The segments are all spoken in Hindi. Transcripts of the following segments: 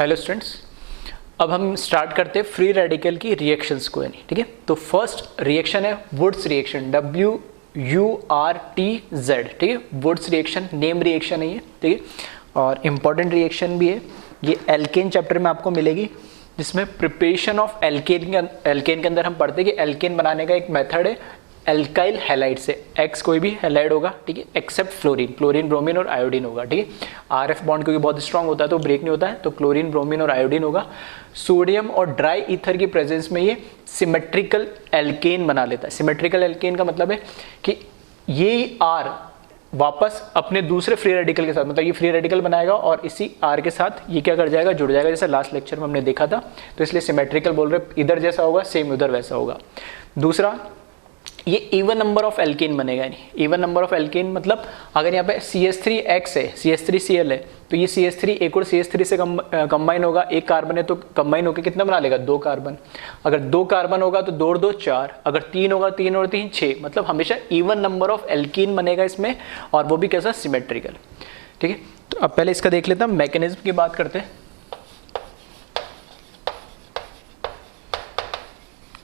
हेलो स्टूडेंट्स, अब हम स्टार्ट करते हैं फ्री रेडिकल की रिएक्शंस को यानी, ठीक है। तो फर्स्ट रिएक्शन है वुड्स रिएक्शन, WURTZ, ठीक है। वुड्स रिएक्शन नेम रिएक्शन है ये, ठीक है, और इम्पॉर्टेंट रिएक्शन भी है। ये एल्केन चैप्टर में आपको मिलेगी, जिसमें प्रिपरेशन ऑफ एल्केन के अंदर हम पढ़ते हैं कि एल्केन बनाने का एक मेथड है एल्काइल हैलाइड से। एक्स कोई भी हैलाइड होगा, ठीक है, एक्सेप्ट फ्लोरीन, क्लोरीन, ब्रोमीन और आयोडीन होगा, ठीक है। RF बॉन्ड क्योंकि बहुत स्ट्रांग होता है तो ब्रेक नहीं होता है, तो क्लोरीन, ब्रोमीन और आयोडीन होगा। सोडियम और ड्राई ईथर की प्रेजेंस में ये सिमेट्रिकल एल्केन बना लेता है। सिमेट्रिकल एल्केन का मतलब है कि ये R वापस अपने दूसरे फ्री रेडिकल के साथ, मतलब ये फ्री रेडिकल बनाएगा और इसी R के साथ ये क्या कर जाएगा, जुड़ जाएगा, जैसे लास्ट लेक्चर में हमने देखा था। तो इसलिए सिमेट्रिकल बोल रहे, इधर जैसा होगा सेम उधर वैसा होगा। दूसरा, ये इवन नंबर ऑफ एल्केन बनेगा। नहीं, इवन नंबर ऑफ एल्केन मतलब अगर यहाँ पे CH3X है, CH3Cl है, तो ये CH3 एक और CH3 से कंबाइन होगा। एक कार्बन है तो कंबाइन होकर कितना बना लेगा, 2 कार्बन। अगर 2 कार्बन होगा तो 2 और 2 4, अगर 3 होगा 3 और 3 6, मतलब हमेशा इवन नंबर ऑफ एल्कीन बनेगा इसमें, और वो भी कैसा, सिमेट्रिकल, ठीक है। तो अब पहले इसका देख लेते हैं, मैकेनिज्म की बात करते हैं।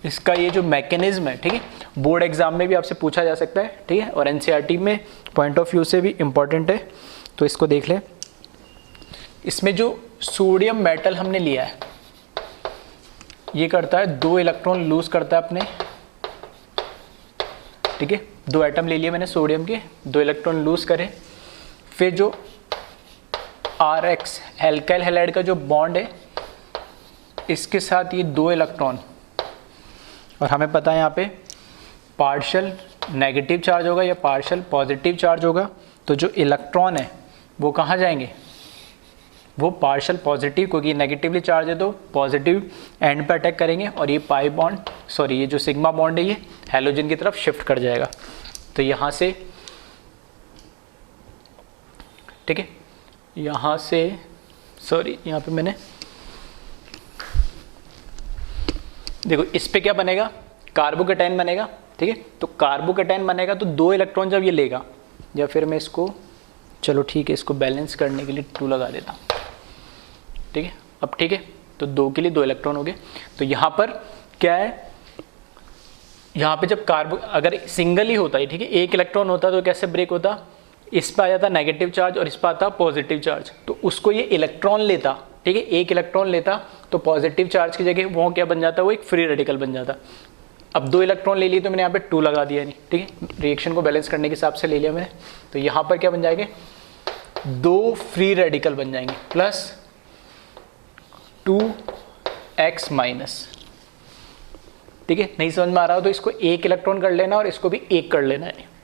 इसका ये जो मैकेनिज्म है, ठीक है, बोर्ड एग्जाम में भी आपसे पूछा जा सकता है, ठीक है, और NCERT में पॉइंट ऑफ व्यू से भी इंपॉर्टेंट है, तो इसको देख लें। इसमें जो सोडियम मेटल हमने लिया है, ये करता है 2 इलेक्ट्रॉन लूज करता है अपने, ठीक है। 2 एटम ले लिए मैंने सोडियम के, 2 इलेक्ट्रॉन लूज करे। फिर जो RX एल्काइल हैलाइड का जो बॉन्ड है, इसके साथ ये 2 इलेक्ट्रॉन, और हमें पता है यहाँ पे पार्शियल नेगेटिव चार्ज होगा या पार्शियल पॉजिटिव चार्ज होगा। तो जो इलेक्ट्रॉन है वो कहाँ जाएंगे, वो पार्शियल पॉजिटिव, क्योंकि नेगेटिवली चार्ज है तो पॉजिटिव एंड पे अटैक करेंगे, और ये पाई बॉन्ड, सॉरी ये जो सिग्मा बॉन्ड है ये हैलोजन की तरफ शिफ्ट कर जाएगा। तो यहाँ से, ठीक है, यहाँ से, सॉरी यहाँ पे मैंने, देखो इस पे क्या बनेगा, कार्बोकेटाइन बनेगा, ठीक है। तो कार्बोकेटाइन बनेगा तो 2 इलेक्ट्रॉन जब ये लेगा, या फिर मैं इसको, चलो ठीक है, इसको बैलेंस करने के लिए 2 लगा देता हूँ, ठीक है। अब ठीक है, तो 2 के लिए 2 इलेक्ट्रॉन हो गए। तो यहाँ पर क्या है, यहाँ पे जब कार्बो अगर सिंगल ही होता है, ठीक है, 1 इलेक्ट्रॉन होता तो कैसे ब्रेक होता, इस पर आ जाता नेगेटिव चार्ज और इस पर आता पॉजिटिव चार्ज, तो उसको ये इलेक्ट्रॉन लेता, ठीक है, 1 इलेक्ट्रॉन लेता, तो पॉजिटिव चार्ज की जगह वो क्या बन जाता, वो एक फ्री रेडिकल बन जाता। अब 2 इलेक्ट्रॉन ले लिए तो मैंने यहाँ पे 2 लगा दिया, नहीं, ठीक है, रिएक्शन को बैलेंस करने के हिसाब से ले लिया मैंने। तो यहाँ पर क्या बन जाएंगे, 2 फ्री रेडिकल बन जाएंगे, प्लस 2x माइनस, ठीक है। नहीं समझ में आ रहा हो तो इसको 1 इलेक्ट्रॉन कर लेना और इसको भी 1 कर लेना है।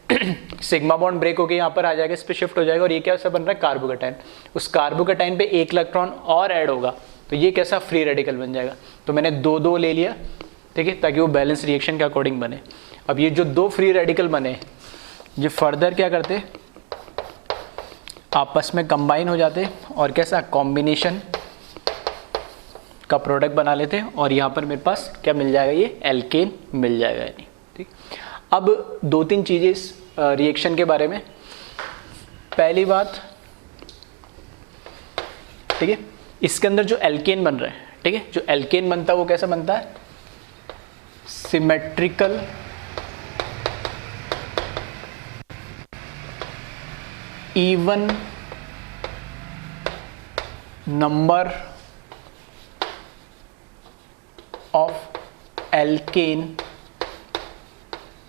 सिग्मा बॉन्ड ब्रेक होकर यहाँ पर आ जाएगा, इस पर शिफ्ट हो जाएगा, और ये कैसा बन रहा है, कार्बोकेटाइन। उस कार्बोकेटाइन पे 1 इलेक्ट्रॉन और ऐड होगा तो ये कैसा, फ्री रेडिकल बन जाएगा। तो मैंने 2 ले लिया, ठीक है, ताकि वो बैलेंस रिएक्शन के अकॉर्डिंग बने। अब ये जो 2 फ्री रेडिकल बने, ये फर्दर क्या करते, आपस में कंबाइन हो जाते और कैसा, कॉम्बिनेशन का प्रोडक्ट बना लेते, और यहाँ पर मेरे पास क्या मिल जाएगा, ये एल्केन मिल जाएगा, यानी, ठीक। अब 2-3 चीज़ें इस रिएक्शन के बारे में। पहली बात, ठीक है, इसके अंदर जो एल्केन बन रहा है, ठीक है, जो एल्केन बनता है वो कैसा बनता है, symmetrical even number of alkene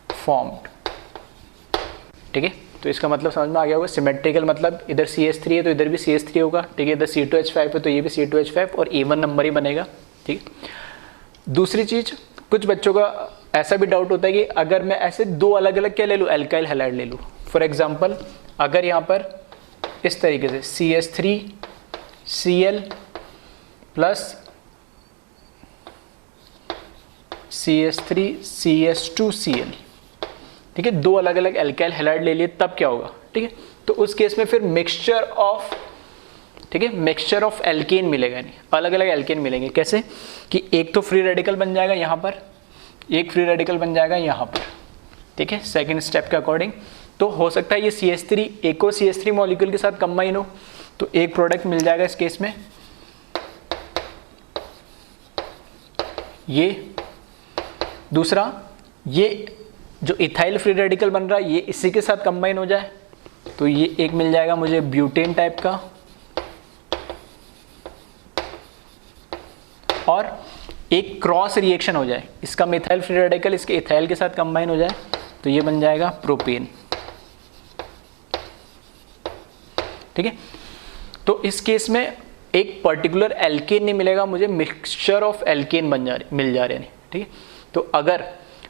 formed, ठीक है। तो इसका मतलब समझ में आ गया होगा, सिमेट्रिकल मतलब इधर CH3 है तो इधर भी CH3 होगा, ठीक है, इधर C2H5 है तो ये भी C2H5, और इवन नंबर ही बनेगा, ठीक है। दूसरी चीज, कुछ बच्चों का ऐसा भी डाउट होता है कि अगर मैं ऐसे 2 अलग अलग क्या ले लूँ, एल्काइल हैलाइड ले लूँ। फॉर एग्जाम्पल, अगर यहाँ पर इस तरीके से CH3Cl प्लस CH3CH2Cl, ठीक है, 2 अलग अलग एल्काइल हैलाइड ले लिए, तब क्या होगा, ठीक है। तो उस केस में फिर मिक्सचर ऑफ, ठीक है, मिक्सचर ऑफ एल्केन मिलेगा, नहीं, अलग अलग एल्केन मिलेंगे। कैसे कि एक तो फ्री रेडिकल बन जाएगा यहाँ पर, एक फ्री रेडिकल बन जाएगा यहाँ पर, ठीक है, सेकंड स्टेप के अकॉर्डिंग। तो हो सकता है ये CH3 एक और CH3 मॉलिक्यूल के साथ कंबाइन हो, तो एक प्रोडक्ट मिल जाएगा इस केस में, ये दूसरा, ये जो इथाइल फ्री रेडिकल बन रहा है ये इसी के साथ कंबाइन हो जाए तो ये एक मिल जाएगा मुझे ब्यूटेन टाइप का, और एक क्रॉस रिएक्शन हो जाए, इसका मिथाइल फ्री रेडिकल इसके इथाइल के साथ कंबाइन हो जाए तो ये बन जाएगा प्रोपेन। ठीक है, तो इस केस में एक पर्टिकुलर एल्केन नहीं मिलेगा मुझे, मिक्सचर ऑफ एल्केन मिल जा रहे हैं। ठीक है, तो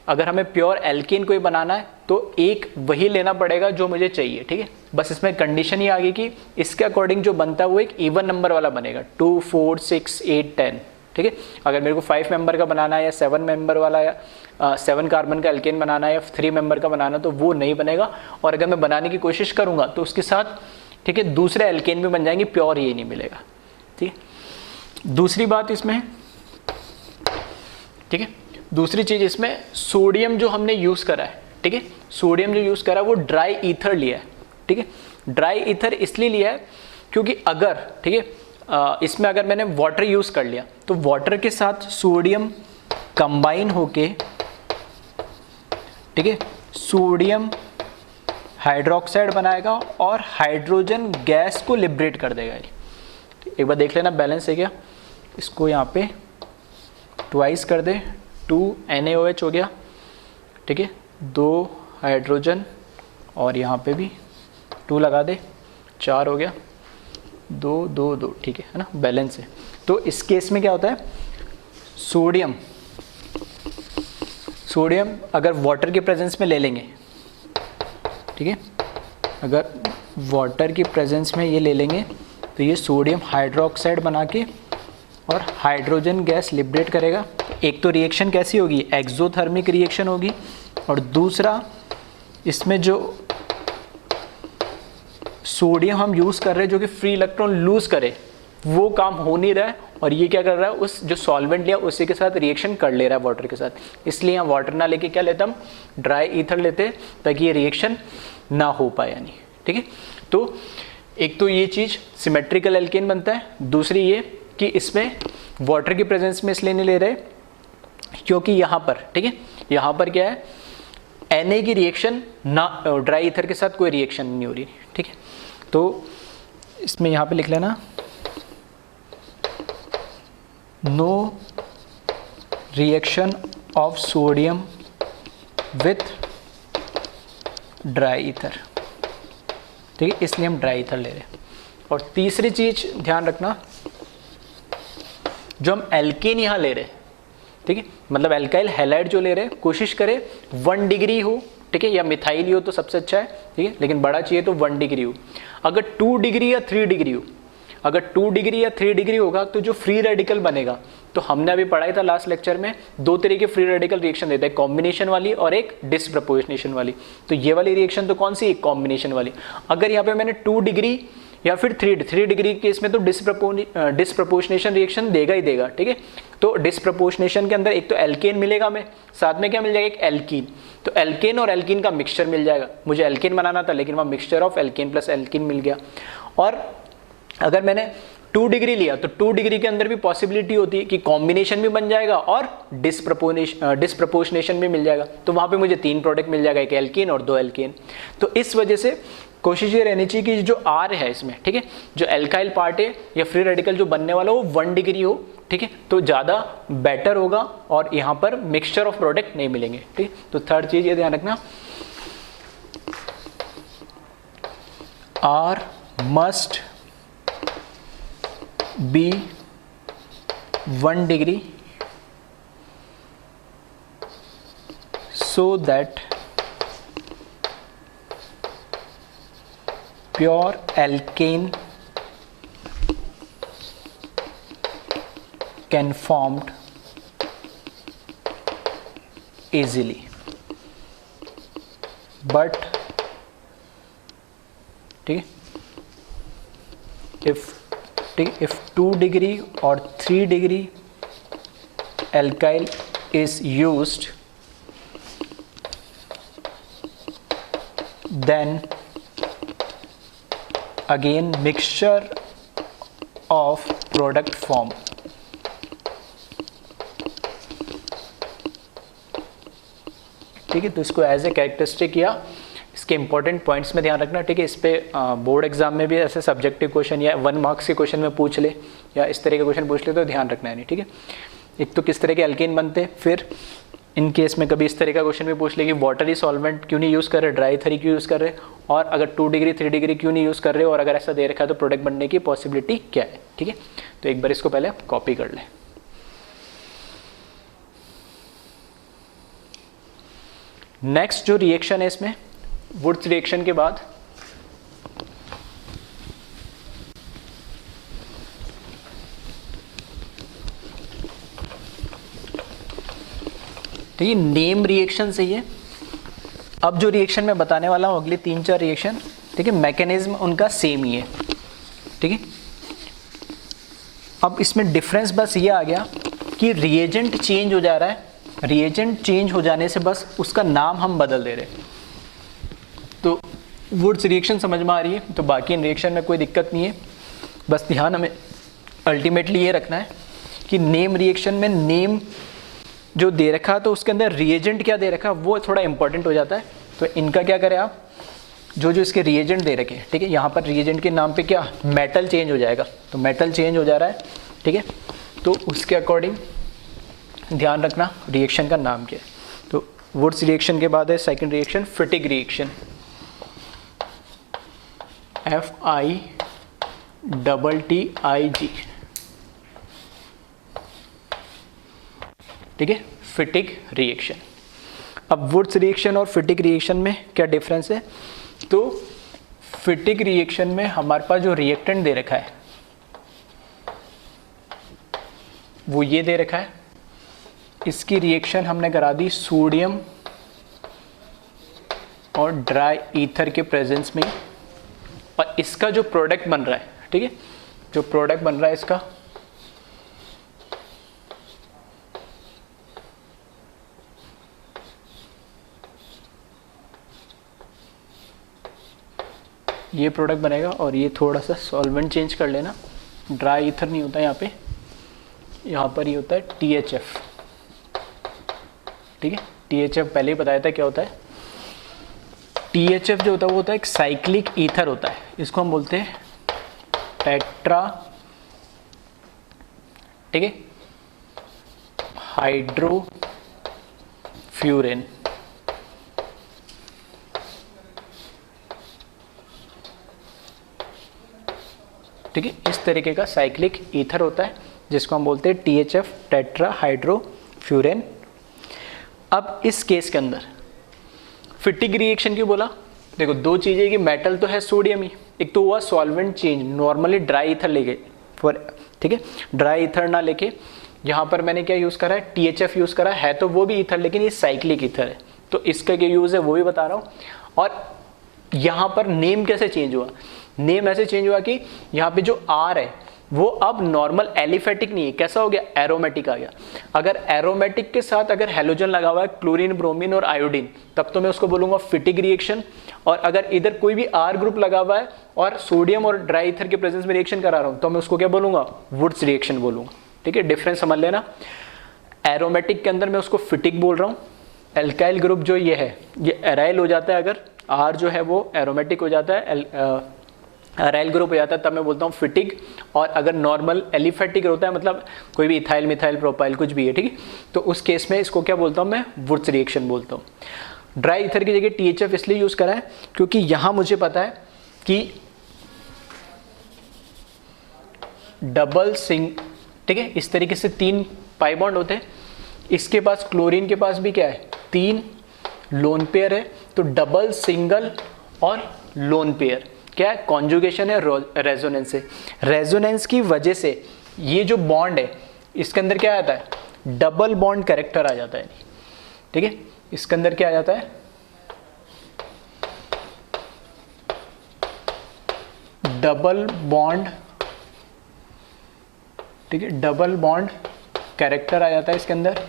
अगर हमें प्योर एल्केन कोई बनाना है तो एक वही लेना पड़ेगा जो मुझे चाहिए। ठीक है, बस इसमें कंडीशन ही आ गई कि इसके अकॉर्डिंग जो बनता है वो एक इवन नंबर वाला बनेगा, 2, 4, 6, 8, 10। ठीक है, अगर मेरे को 5 मेंबर का बनाना है या 7 मेंबर वाला या 7 कार्बन का एल्केन बनाना है या 3 मेंबर का बनाना तो वो नहीं बनेगा, और अगर मैं बनाने की कोशिश करूंगा तो उसके साथ ठीक है दूसरे एल्केन भी बन जाएंगे, प्योर ये नहीं मिलेगा। ठीक है, दूसरी बात इसमें, ठीक है, दूसरी चीज इसमें सोडियम जो हमने यूज करा है, ठीक है, सोडियम जो यूज करा है वो ड्राई ईथर लिया है। ठीक है, ड्राई ईथर इसलिए लिया है क्योंकि अगर ठीक है इसमें अगर मैंने वाटर यूज कर लिया तो वाटर के साथ सोडियम कंबाइन होके ठीक है सोडियम हाइड्रोक्साइड बनाएगा और हाइड्रोजन गैस को लिबरेट कर देगा। एक बार देख लेना बैलेंस है क्या, इसको यहाँ पे ट्वाइस कर दे, 2 NaOH हो गया। ठीक है, 2 हाइड्रोजन और यहाँ पे भी 2 लगा दे, 4 हो गया, 2 2 2। ठीक है ना, बैलेंस है। तो इस केस में क्या होता है, सोडियम अगर वाटर के प्रेजेंस में ले लेंगे, ठीक है, अगर वाटर की प्रेजेंस में ये ले लेंगे तो ये सोडियम हाइड्रोक्साइड बना के और हाइड्रोजन गैस लिबरेट करेगा। एक तो रिएक्शन कैसी होगी, एक्सोथर्मिक रिएक्शन होगी, और दूसरा इसमें जो सोडियम हम यूज़ कर रहे हैं जो कि फ्री इलेक्ट्रॉन लूज करे वो काम हो नहीं रहा है, और ये क्या कर रहा है, उस जो सॉल्वेंट लिया उसी के साथ रिएक्शन कर ले रहा है वाटर के साथ। इसलिए यहाँ वाटर ना लेके क्या लेता हम, ड्राई ईथर लेते ताकि ये रिएक्शन ना हो पाए यानी। ठीक है, तो एक तो ये चीज़ सिमेट्रिकल एल्केन बनता है, दूसरी ये कि इसमें वाटर की प्रेजेंस में इसलिए नहीं ले रहे क्योंकि यहाँ पर ठीक है यहाँ पर क्या है, Na की रिएक्शन ना ड्राई ईथर के साथ कोई रिएक्शन नहीं हो रही। ठीक है, तो इसमें यहाँ पे लिख लेना no reaction of sodium with dry ether. ठीक है, इसलिए हम ड्राई ईथर ले रहे हैं। और तीसरी चीज ध्यान रखना, जो हम एल्केन यहाँ ले रहे हैं, ठीक है, मतलब एल्काइल हैलाइड जो ले रहे हैं, कोशिश करें 1 डिग्री हो, ठीक है, या मिथाइल हो तो सबसे अच्छा है। ठीक है, लेकिन बड़ा चाहिए तो 1 डिग्री हो। अगर 2 डिग्री या 3 डिग्री हो, अगर 2 डिग्री या 3 डिग्री होगा तो जो फ्री रेडिकल बनेगा, तो हमने अभी पढ़ा था लास्ट लेक्चर में, 2 तरह के फ्री रेडिकल रिएक्शन देता है, कॉम्बिनेशन वाली और एक डिसप्रपोर्शनेशन वाली। तो ये वाली रिएक्शन तो कौन सी, एक कॉम्बिनेशन वाली। अगर यहाँ पे मैंने 2 डिग्री या फिर 3 डिग्री के इसमें तो डिसप्रपोर्शनेशन रिएक्शन देगा ही देगा। ठीक है, तो डिसप्रपोर्शनेशन के अंदर एक तो एल्केन मिलेगा हमें, साथ में क्या मिल जाएगा, एक एल्कीन। तो एल्केन और एल्कीन का मिक्सचर मिल जाएगा। मुझे एल्केन बनाना था लेकिन वहाँ mixture of alkane plus alkene मिल गया। और अगर मैंने 2 डिग्री लिया तो 2 डिग्री के अंदर भी पॉसिबिलिटी होती है कि कॉम्बिनेशन भी बन जाएगा और डिसप्रपोर्शनेशन भी मिल जाएगा। तो वहाँ पे मुझे 3 प्रोडक्ट मिल जाएगा, एक एल्कीन और 2 एल्केन। तो इस वजह से कोशिश ये रहनी चाहिए कि जो R है इसमें, ठीक है, जो एल्काइल पार्ट है या फ्री रेडिकल जो बनने वाला हो 1 डिग्री हो। ठीक है, तो ज़्यादा बेटर होगा और यहाँ पर मिक्सचर ऑफ प्रोडक्ट नहीं मिलेंगे। ठीक है, तो थर्ड चीज़ ये ध्यान रखना, R must be 1 degree so that pure alkane can formed easily, but ठीक है, if 2 degree or 3 degree alkyl is used, then again mixture of product form। ठीक है। तो इसको एज ए कैरेक्टरिस्टिक या इसके इंपॉर्टेंट पॉइंट्स में ध्यान रखना, ठीक है। इस पे बोर्ड एग्जाम में भी ऐसे सब्जेक्टिव क्वेश्चन या 1 मार्क्स के क्वेश्चन में पूछ ले या इस तरह के क्वेश्चन पूछ ले तो ध्यान रखना है नहीं, ठीक है। एक तो किस तरह के एल्केन बनते हैं, फिर इन केस में कभी इस तरह का क्वेश्चन भी पूछ ले कि वाटरी सॉल्वेंट क्यों नहीं यूज़ कर रहे, ड्राई ईथर क्यों यूज़ कर रहे, और अगर 2 डिग्री 3 डिग्री क्यों नहीं यूज़ कर रहे, और अगर ऐसा दे रखा है तो प्रोडक्ट बनने की पॉसिबिलिटी क्या है, ठीक है। तो एक बार इसको पहले कॉपी कर लें। नेक्स्ट जो रिएक्शन है इसमें वुड्स रिएक्शन के बाद ठीक है, नेम रिएक्शन से ही है। अब जो रिएक्शन मैं बताने वाला हूँ अगले 3-4 रिएक्शन, ठीक है, मैकेनिज्म उनका सेम ही है, ठीक है। अब इसमें डिफरेंस बस ये आ गया कि रिएजेंट चेंज हो जा रहा है, रिएजेंट चेंज हो जाने से बस उसका नाम हम बदल दे रहे हैं। तो वुड्स रिएक्शन समझ में आ रही है, तो बाकी इन रिएक्शन में कोई दिक्कत नहीं है। बस ध्यान हमें अल्टीमेटली ये रखना है कि नेम रिएक्शन में नेम जो दे रखा तो उसके अंदर रिएजेंट क्या दे रखा वो थोड़ा इंपॉर्टेंट हो जाता है। तो इनका क्या करें आप, जो जो इसके रिएजेंट दे रखे हैं, ठीक है, यहाँ पर रिएजेंट के नाम पे क्या मेटल चेंज हो जाएगा, तो मेटल चेंज हो जा रहा है, ठीक है। तो उसके अकॉर्डिंग ध्यान रखना रिएक्शन का नाम क्या है। तो वुड्स रिएक्शन के बाद है सेकेंड रिएक्शन फिटिग रिएक्शन, FITTIG, ठीक है, फिटिग रिएक्शन। अब वुड्स रिएक्शन और फिटिग रिएक्शन में क्या डिफरेंस है, तो फिटिग रिएक्शन में हमारे पास जो रिएक्टेंट दे रखा है वो ये दे रखा है, इसकी रिएक्शन हमने करा दी सोडियम और ड्राई ईथर के प्रेजेंस में, और इसका जो प्रोडक्ट बन रहा है, ठीक है, जो प्रोडक्ट बन रहा है इसका ये प्रोडक्ट बनेगा। और ये थोड़ा सा सॉल्वेंट चेंज कर लेना, ड्राई ईथर नहीं होता यहाँ पे, यहाँ पर ही होता है THF, ठीक है। THF पहले ही बताया था क्या होता है। THF जो होता है वो होता है एक साइक्लिक ईथर होता है, इसको हम बोलते हैं टेट्रा, ठीक है, हाइड्रोफ्यूरेन, ठीक है। इस तरीके का साइक्लिक ईथर होता है जिसको हम बोलते हैं THF, टेट्रा हाइड्रोफ्यूरेन। अब इस केस के अंदर फिटिग रिएक्शन क्यों बोला, देखो दो चीजें कि मेटल तो है सोडियम ही, एक तो हुआ solvent change, normally dry ether लेके ठीक है, ड्राई ईथर ना लेके यहाँ पर मैंने क्या यूज करा है, THF यूज करा है, तो वो भी ईथर लेकिन ये साइक्लिक ईथर है, तो इसका क्या यूज है वो भी बता रहा हूँ। और यहाँ पर नेम कैसे चेंज हुआ, नेम ऐसे चेंज हुआ कि यहाँ पे जो R है वो अब नॉर्मल एलिफेटिक नहीं है, कैसा हो गया, एरोमेटिक आ गया। अगर एरोमेटिक के साथ अगर हेलोजन लगा हुआ है, क्लोरीन, ब्रोमीन और आयोडीन, तब तो मैं उसको बोलूंगा फिटिग रिएक्शन। और अगर इधर कोई भी R ग्रुप लगा हुआ है और सोडियम और ड्राई ईथर के प्रेजेंस में रिएक्शन करा रहा हूं, तो मैं उसको क्या बोलूंगा, वुड्स रिएक्शन बोलूंगा, ठीक है। डिफरेंस समझ लेना, एरोमेटिक के अंदर मैं उसको फिटिग बोल रहा हूँ, एल्काइल ग्रुप जो ये है ये एराइल हो जाता है, अगर R जो है वो एरोमेटिक हो जाता है, एराइल ग्रुप हो जाता है, तब मैं बोलता हूँ फिटिग। और अगर नॉर्मल एलिफेटिक होता है, मतलब कोई भी इथाइल, मिथाइल, प्रोपाइल कुछ भी है, ठीक है, तो उस केस में इसको क्या बोलता हूँ मैं, वुड्स रिएक्शन बोलता हूँ। ड्राई ईथर की जगह THF इसलिए यूज करा है क्योंकि यहाँ मुझे पता है कि डबल सिंग, ठीक है, इस तरीके से 3 पाई बॉन्ड होते हैं, इसके पास क्लोरीन के पास भी क्या है, 3 लोन पेयर है, तो डबल, सिंगल और लोन पेयर क्या है, कॉन्जुगेशन है रेजोनेंस है। रेजोनेंस की वजह से ये जो बॉन्ड है इसके अंदर क्या आता है, डबल बॉन्ड कैरेक्टर आ जाता है, ठीक है। इसके अंदर क्या आ जाता है, डबल बॉन्ड, ठीक है, डबल बॉन्ड कैरेक्टर आ जाता है इसके अंदर।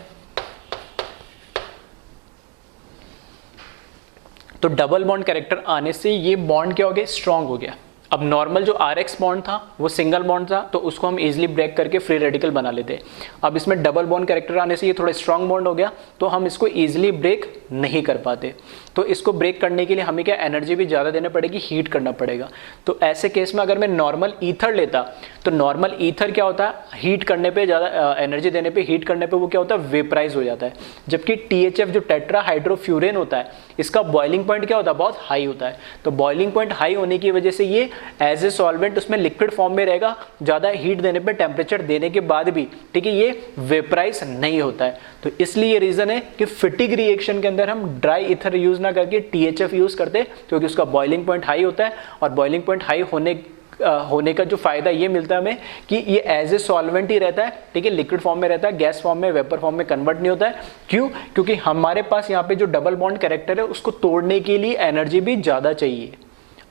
तो डबल बॉन्ड कैरेक्टर आने से ये बॉन्ड क्या हो गया, स्ट्रांग हो गया। अब नॉर्मल जो RX बॉन्ड था वो सिंगल बॉन्ड था, तो उसको हम इजीली ब्रेक करके फ्री रेडिकल बना लेते। अब इसमें डबल बॉन्ड कैरेक्टर आने से ये थोड़ा स्ट्रॉन्ग बॉन्ड हो गया, तो हम इसको इजीली ब्रेक नहीं कर पाते। तो इसको ब्रेक करने के लिए हमें क्या एनर्जी भी ज़्यादा देना पड़ेगी, हीट करना पड़ेगा। तो ऐसे केस में अगर मैं नॉर्मल ईथर लेता, तो नॉर्मल ईथर क्या होता है, हीट करने पे ज़्यादा एनर्जी देने पे, हीट करने पे वो क्या होता है, वेपराइज हो जाता है। जबकि THF जो टेट्राहाइड्रोफ्यूरेन होता है, इसका बॉइलिंग पॉइंट क्या होता है, बहुत हाई होता है। तो बॉइलिंग पॉइंट हाई होने की वजह से ये एज ए सॉल्वेंट उसमें लिक्विड फॉर्म में रहेगा, ज़्यादा हीट देने पे, टेम्परेचर देने के बाद भी, ठीक है, ये वेपराइज नहीं होता है। तो इसलिए ये रीज़न है कि फिटिग रिएक्शन के अंदर हम ड्राई ईथर यूज ना करके THF यूज करते, क्योंकि उसका बॉइलिंग पॉइंट हाई होता है। और बॉइलिंग पॉइंट हाई होने का जो फायदा ये मिलता है हमें कि ये एज ए सॉल्वेंट ही रहता है, ठीक है, लिक्विड फॉर्म में रहता है, गैस फॉर्म में, वेपर फॉर्म में कन्वर्ट नहीं होता है। क्यों? क्योंकि हमारे पास यहाँ पे जो डबल बॉन्ड कैरेक्टर है उसको तोड़ने के लिए एनर्जी भी ज़्यादा चाहिए।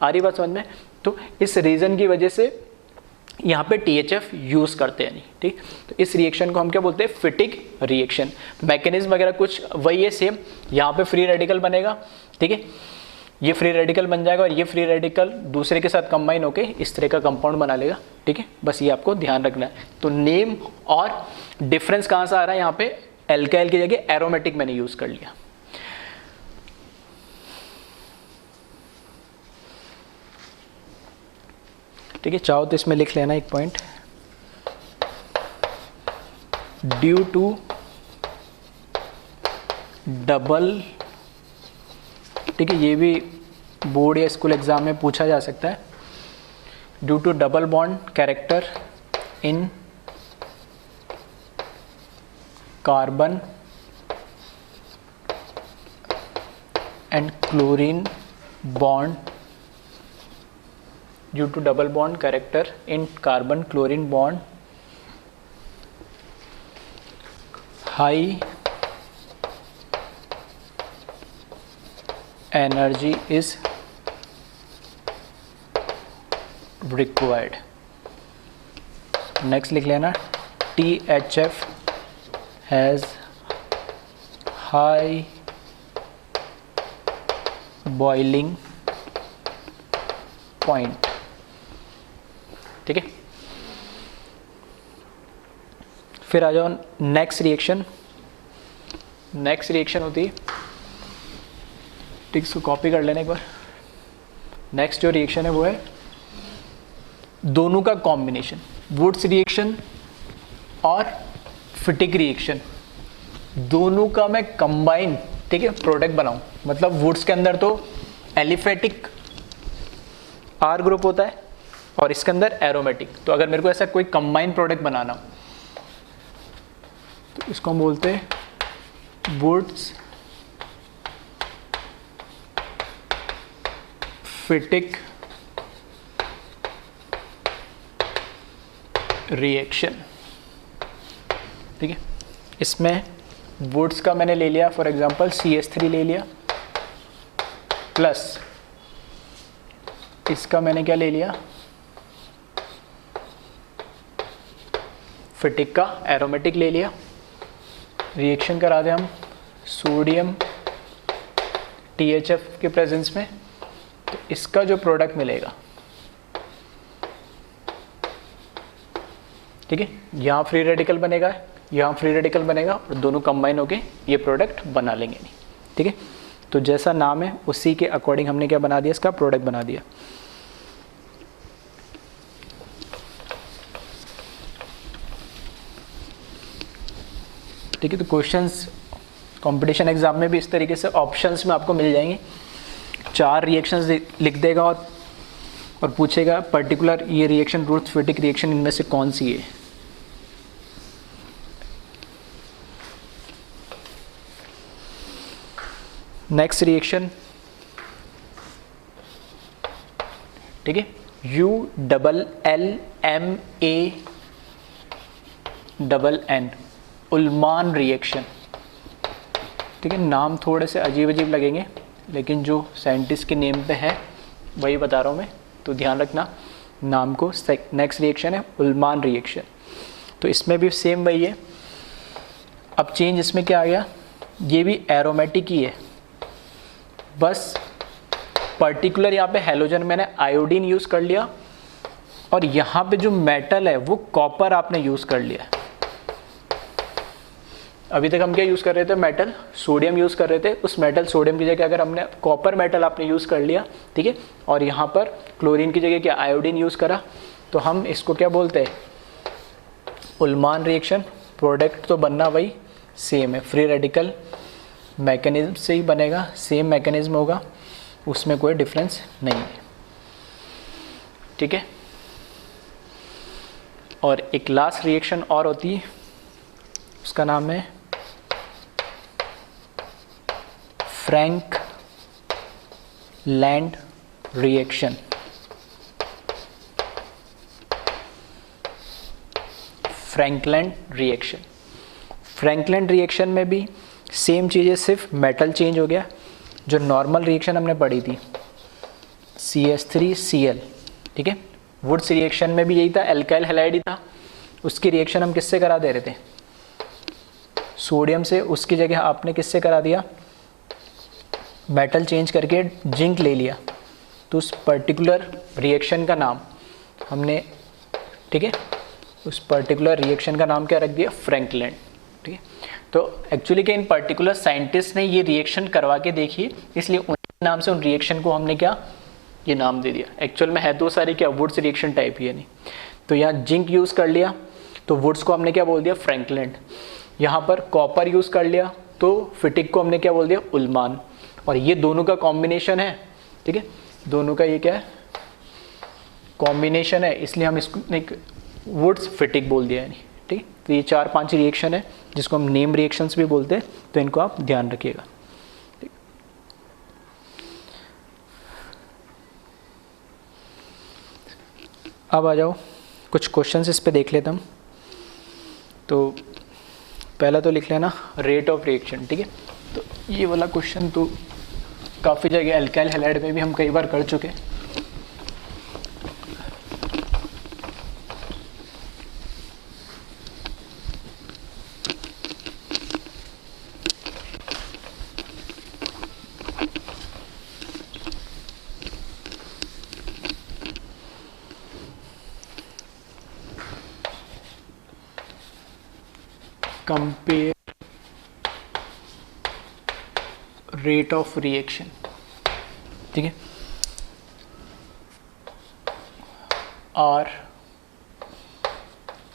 आ रही बात समझ में? तो इस रीज़न की वजह से यहाँ पे THF यूज़ करते हैं नहीं, ठीक। तो इस रिएक्शन को हम क्या बोलते हैं, फिटिग रिएक्शन। मैकेनिज्म वगैरह कुछ वही है सेम। यहाँ पे फ्री रेडिकल बनेगा, ठीक है, ये फ्री रेडिकल बन जाएगा और ये फ्री रेडिकल दूसरे के साथ कंबाइन होके इस तरह का कंपाउंड बना लेगा, ठीक है। बस ये आपको ध्यान रखना है। तो नेम और डिफरेंस कहाँ से आ रहा है, यहाँ पे एल्काइल की जगह एरोमेटिक मैंने यूज़ कर लिया। ठीक है, चाहो तो इसमें लिख लेना एक पॉइंट, ड्यू टू डबल, ठीक है, ये भी बोर्ड या स्कूल एग्जाम में पूछा जा सकता है। Due to double bond character in carbon and chlorine bond, due to double bond character in carbon chlorine bond, high energy is required. Next लिख लेना, THF has high boiling point, ठीक है। फिर आ जाओ नेक्स्ट रिएक्शन। नेक्स्ट रिएक्शन होती है, ठीक, इसको कॉपी कर लेना एक बार। नेक्स्ट जो रिएक्शन है वो है दोनों का कॉम्बिनेशन, वुड्स रिएक्शन और फिटिग रिएक्शन, दोनों का मैं कंबाइन, ठीक है, प्रोडक्ट बनाऊं। मतलब वुड्स के अंदर तो एलिफेटिक R ग्रुप होता है और इसके अंदर एरोमेटिक। तो अगर मेरे को ऐसा कोई कंबाइन प्रोडक्ट बनाना तो इसको हम बोलते हैं वुड्स फिटिग रिएक्शन, ठीक है। इसमें वुड्स का मैंने ले लिया फॉर एग्जांपल CH3 ले लिया, प्लस इसका मैंने क्या ले लिया, फिटिग का एरोमेटिक ले लिया। रिएक्शन करा दे हम सोडियम THF के प्रेजेंस में, तो इसका जो प्रोडक्ट मिलेगा, ठीक है, यहाँ फ्री रेडिकल बनेगा, यहाँ फ्री रेडिकल बनेगा और दोनों कंबाइन होके ये प्रोडक्ट बना लेंगे, नहीं, ठीक है। तो जैसा नाम है उसी के अकॉर्डिंग हमने क्या बना दिया, इसका प्रोडक्ट बना दिया। ठीक है, तो क्वेश्चंस कंपटीशन एग्जाम में भी इस तरीके से ऑप्शंस में आपको मिल जाएंगे। 4 रिएक्शंस लिख देगा और पूछेगा पर्टिकुलर ये रिएक्शन वुड्स फिटिग रिएक्शन इनमें से कौन सी है। नेक्स्ट रिएक्शन, ठीक है, ULLMANN उल्मान रिएक्शन, ठीक है। नाम थोड़े से अजीब अजीब लगेंगे लेकिन जो साइंटिस्ट के नेम पे है वही बता रहा हूँ मैं, तो ध्यान रखना नाम को। नेक्स्ट रिएक्शन है उल्मान रिएक्शन, तो इसमें भी सेम वही है। अब चेंज इसमें क्या आ गया, ये भी एरोमेटिक ही है, बस पर्टिकुलर यहाँ पे हेलोजन मैंने आयोडीन यूज़ कर लिया, और यहाँ पे जो मेटल है वो कॉपर आपने यूज़ कर लिया। अभी तक हम क्या यूज़ कर रहे थे, मेटल सोडियम यूज़ कर रहे थे, उस मेटल सोडियम की जगह अगर हमने कॉपर मेटल आपने यूज़ कर लिया, ठीक है, और यहाँ पर क्लोरीन की जगह क्या आयोडीन यूज़ करा, तो हम इसको क्या बोलते हैं, उल्मान रिएक्शन। प्रोडक्ट तो बनना वही सेम है, फ्री रेडिकल मैकेनिज्म से ही बनेगा, सेम मैकेनिज्म होगा, उसमें कोई डिफरेंस नहीं है, ठीक है। और एक लास्ट रिएक्शन और होती है, उसका नाम है Frank land reaction. Frankland reaction, Frankland reaction में भी सेम चीज़ें, सिर्फ मेटल चेंज हो गया। जो नॉर्मल रिएक्शन हमने पढ़ी थी CH3Cl, ठीक है, वुड्स रिएक्शन में भी यही था, एल्काइल हैलाइड ही था। उसकी रिएक्शन हम किससे करा दे रहे थे, सोडियम से, उसकी जगह आपने किससे करा दिया, मेटल चेंज करके जिंक ले लिया, तो उस पर्टिकुलर रिएक्शन का नाम हमने, ठीक है, उस पर्टिकुलर रिएक्शन का नाम क्या रख दिया, फ्रैंकलैंड, ठीक है। तो एक्चुअली क्या इन पर्टिकुलर साइंटिस्ट ने ये रिएक्शन करवा के देखी, इसलिए उनके नाम से उन रिएक्शन को हमने क्या ये नाम दे दिया। एक्चुअल में है तो सारी क्या वुड्स रिएक्शन टाइप ही है, नहीं तो यहाँ जिंक यूज़ कर लिया तो वुड्स को हमने क्या बोल दिया, फ्रैंकलैंड। यहाँ पर कॉपर यूज़ कर लिया तो फिटिक को हमने क्या बोल दिया, उल्मान। और ये दोनों का कॉम्बिनेशन है, ठीक है, दोनों का ये क्या है, कॉम्बिनेशन है, इसलिए हम इसको एक वुड्स फिटिक बोल दिया है, नहीं ठीक है। तो ये 4-5 रिएक्शन है जिसको हम नेम रिएक्शंस भी बोलते हैं, तो इनको आप ध्यान रखिएगा। अब आ जाओ कुछ क्वेश्चंस इस पे देख लेते हम। तो पहला तो लिख लेना रेट ऑफ रिएक्शन, ठीक है। तो ये वाला क्वेश्चन तो काफ़ी जगह एल्काइल हैलाइड में भी हम कई बार कर चुके हैं। कंपेयर रेट ऑफ रिएक्शन, ठीक है, R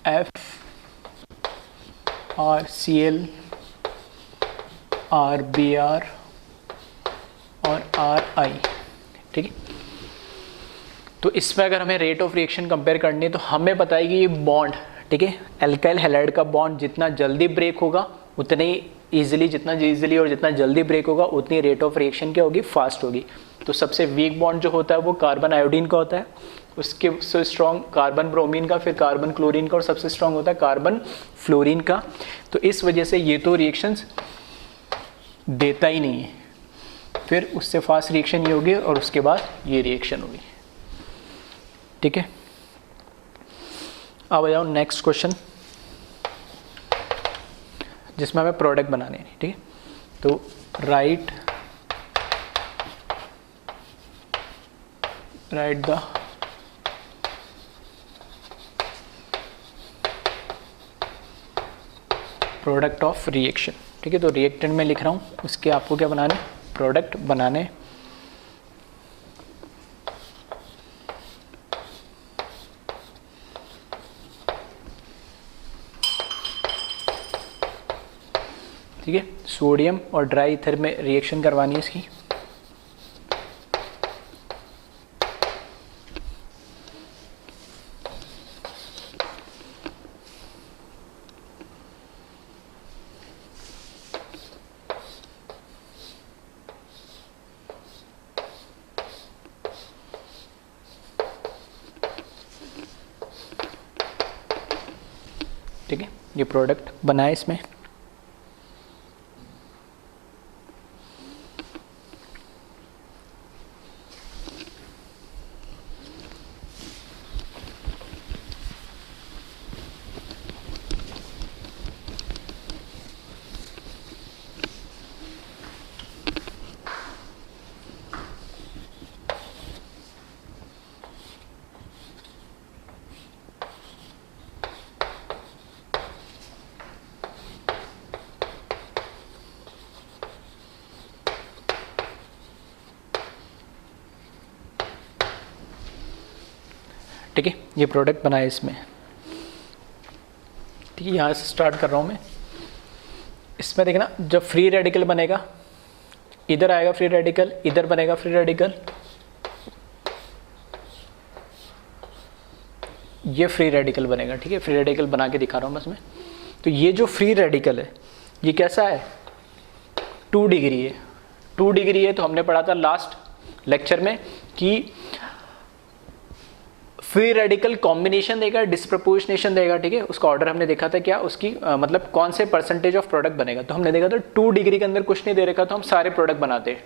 F R C L R B R और आर आई, ठीक है। तो इसमें अगर हमें रेट ऑफ रिएक्शन कंपेयर करनी है तो हमें पता है कि ये बॉन्ड, ठीक है, एल्काइल हैलाइड का बॉन्ड जितना जल्दी ब्रेक होगा उतने ईजिली, जितना ईजिली और जितना जल्दी ब्रेक होगा उतनी रेट ऑफ रिएक्शन क्या होगी, फास्ट होगी। तो सबसे वीक बॉन्ड जो होता है वो कार्बन आयोडीन का होता है, उसके से स्ट्रॉन्ग कार्बन ब्रोमीन का, फिर कार्बन क्लोरीन का, और सबसे स्ट्रॉन्ग होता है कार्बन फ्लोरीन का। तो इस वजह से ये तो रिएक्शंस देता ही नहीं है, फिर उससे फास्ट रिएक्शन ये होगी और उसके बाद ये रिएक्शन होगी, ठीक है। अब आ जाओ नेक्स्ट क्वेश्चन जिसमें हमें प्रोडक्ट बनाने हैं, ठीक है। तो right the product of reaction, ठीक है। तो रिएक्टेंट में लिख रहा हूँ, उसके आपको क्या बनाने, प्रोडक्ट बनाने। ठीक है, सोडियम और ड्राई ईथर में रिएक्शन करवानी है इसकी। ठीक है, ये प्रोडक्ट बनाए इसमें। ठीक है, ये प्रोडक्ट बना है इसमें, ठीक है। यहाँ से स्टार्ट कर रहा हूँ मैं। इसमें देखना, जब फ्री रेडिकल बनेगा, इधर आएगा फ्री रेडिकल, इधर बनेगा फ्री रेडिकल, ये फ्री रेडिकल बनेगा, ठीक है। फ्री रेडिकल बना के दिखा रहा हूँ मैं इसमें। तो ये जो फ्री रेडिकल है ये कैसा है, 2 डिग्री है। 2 डिग्री है तो हमने पढ़ा था लास्ट लेक्चर में कि फ्री रेडिकल कॉम्बिनेशन देगा, डिस्प्रपोर्शनेशन देगा, ठीक है। उसका ऑर्डर हमने देखा था क्या, उसकी मतलब कौन से परसेंटेज ऑफ प्रोडक्ट बनेगा। तो हमने देखा था 2 डिग्री के अंदर कुछ नहीं दे रखा, तो हम सारे प्रोडक्ट बनाते हैं,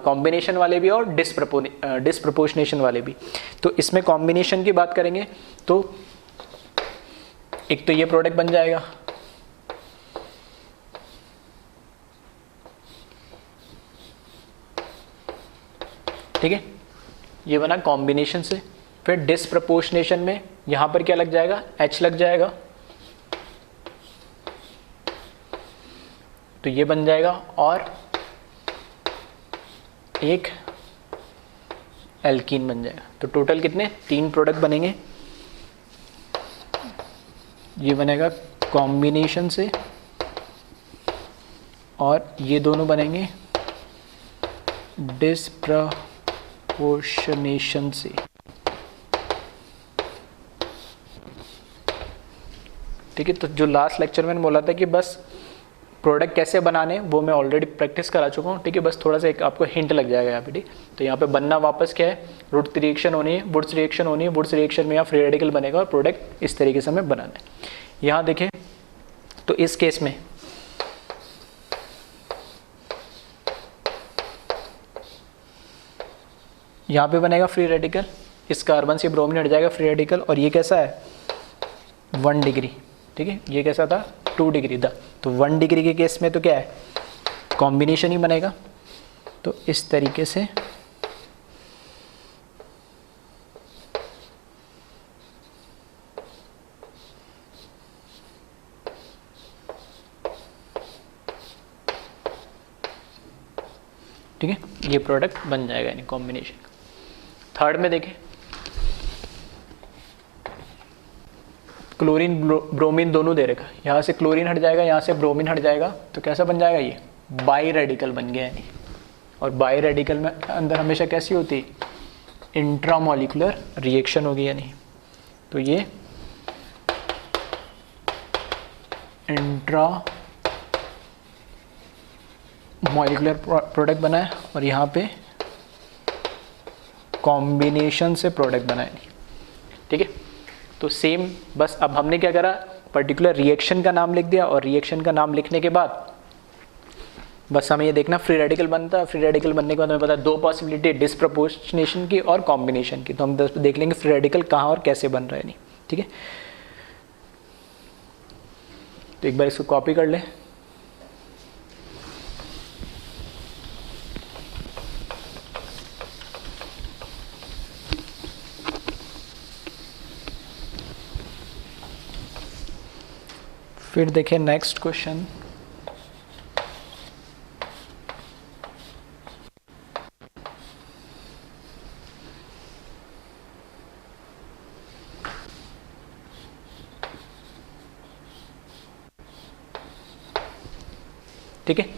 कॉम्बिनेशन वाले भी और डिस्प्रपोर्शनेशन वाले भी। तो इसमें कॉम्बिनेशन की बात करेंगे तो एक तो ये प्रोडक्ट बन जाएगा, ठीक है, ये बना कॉम्बिनेशन से। फिर डिस्प्रपोर्शनेशन में यहां पर क्या लग जाएगा, H लग जाएगा, तो ये बन जाएगा। और एक एल्कीन बन जाएगा। तो टोटल कितने, 3 प्रोडक्ट बनेंगे। ये बनेगा कॉम्बिनेशन से और ये दोनों बनेंगे डिस्प्रपोर्शनेशन से, ठीक है। तो जो लास्ट लेक्चर में बोला था कि बस प्रोडक्ट कैसे बनाने, वो मैं ऑलरेडी प्रैक्टिस करा चुका हूँ, ठीक है। बस थोड़ा सा एक आपको हिंट लग जाएगा यहाँ पे, ठीक। तो यहाँ पे बनना वापस क्या है, रूट रिएक्शन होनी है, वुड्स रिएक्शन होनी है, वुड्स रिएक्शन में यहाँ फ्री रेडिकल बनेगा और प्रोडक्ट इस तरीके से हमें बनाना है। यहाँ देखें तो इस केस में यहाँ पे बनेगा फ्री रेडिकल, इस कार्बन से ब्रोमीन हट जाएगा फ्री रेडिकल, और ये कैसा है 1 डिग्री, ठीक है। ये कैसा था 2 डिग्री था। तो 1 डिग्री के केस में तो क्या है, कॉम्बिनेशन ही बनेगा। तो इस तरीके से ठीक है, ये प्रोडक्ट बन जाएगा यानी कॉम्बिनेशन। थर्ड में देखें, क्लोरीन ब्रोमीन दोनों दे रखा, यहाँ से क्लोरीन हट जाएगा, यहाँ से ब्रोमीन हट जाएगा, तो कैसा बन जाएगा, ये बाई रेडिकल बन गया यानी। और बाई रेडिकल में अंदर हमेशा कैसी होती, इंट्रामॉलिक्यूलर रिएक्शन होगी यानी। तो ये इंट्रा मॉलिक्यूलर प्रोडक्ट बना है और यहाँ पे कॉम्बिनेशन से प्रोडक्ट बना है, ठीक है। तो सेम, बस अब हमने क्या करा, पर्टिकुलर रिएक्शन का नाम लिख दिया, और रिएक्शन का नाम लिखने के बाद बस हमें ये देखना फ्री रेडिकल बनता है। फ्री रेडिकल बनने के बाद हमें पता है 2 पॉसिबिलिटी, डिस्प्रपोर्शनेशन की और कॉम्बिनेशन की। तो हम देख लेंगे फ्री रेडिकल कहाँ और कैसे बन रहा है, नहीं, ठीक है। तो एक बार इसको कॉपी कर ले। फिर देखें नेक्स्ट क्वेश्चन। ठीक है,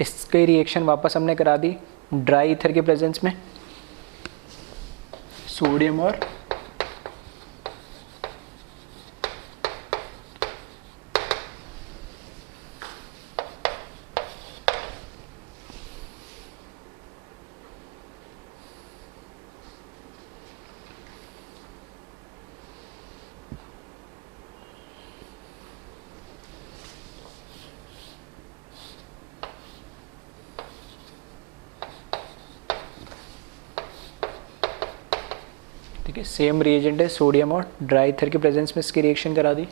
इसकी रिएक्शन वापस हमने करा दी ड्राई ईथर के प्रेजेंस में, सोडियम और सेम रिएजेंट है, सोडियम और ड्राई ईथर के प्रेजेंस में इसकी रिएक्शन करा दी।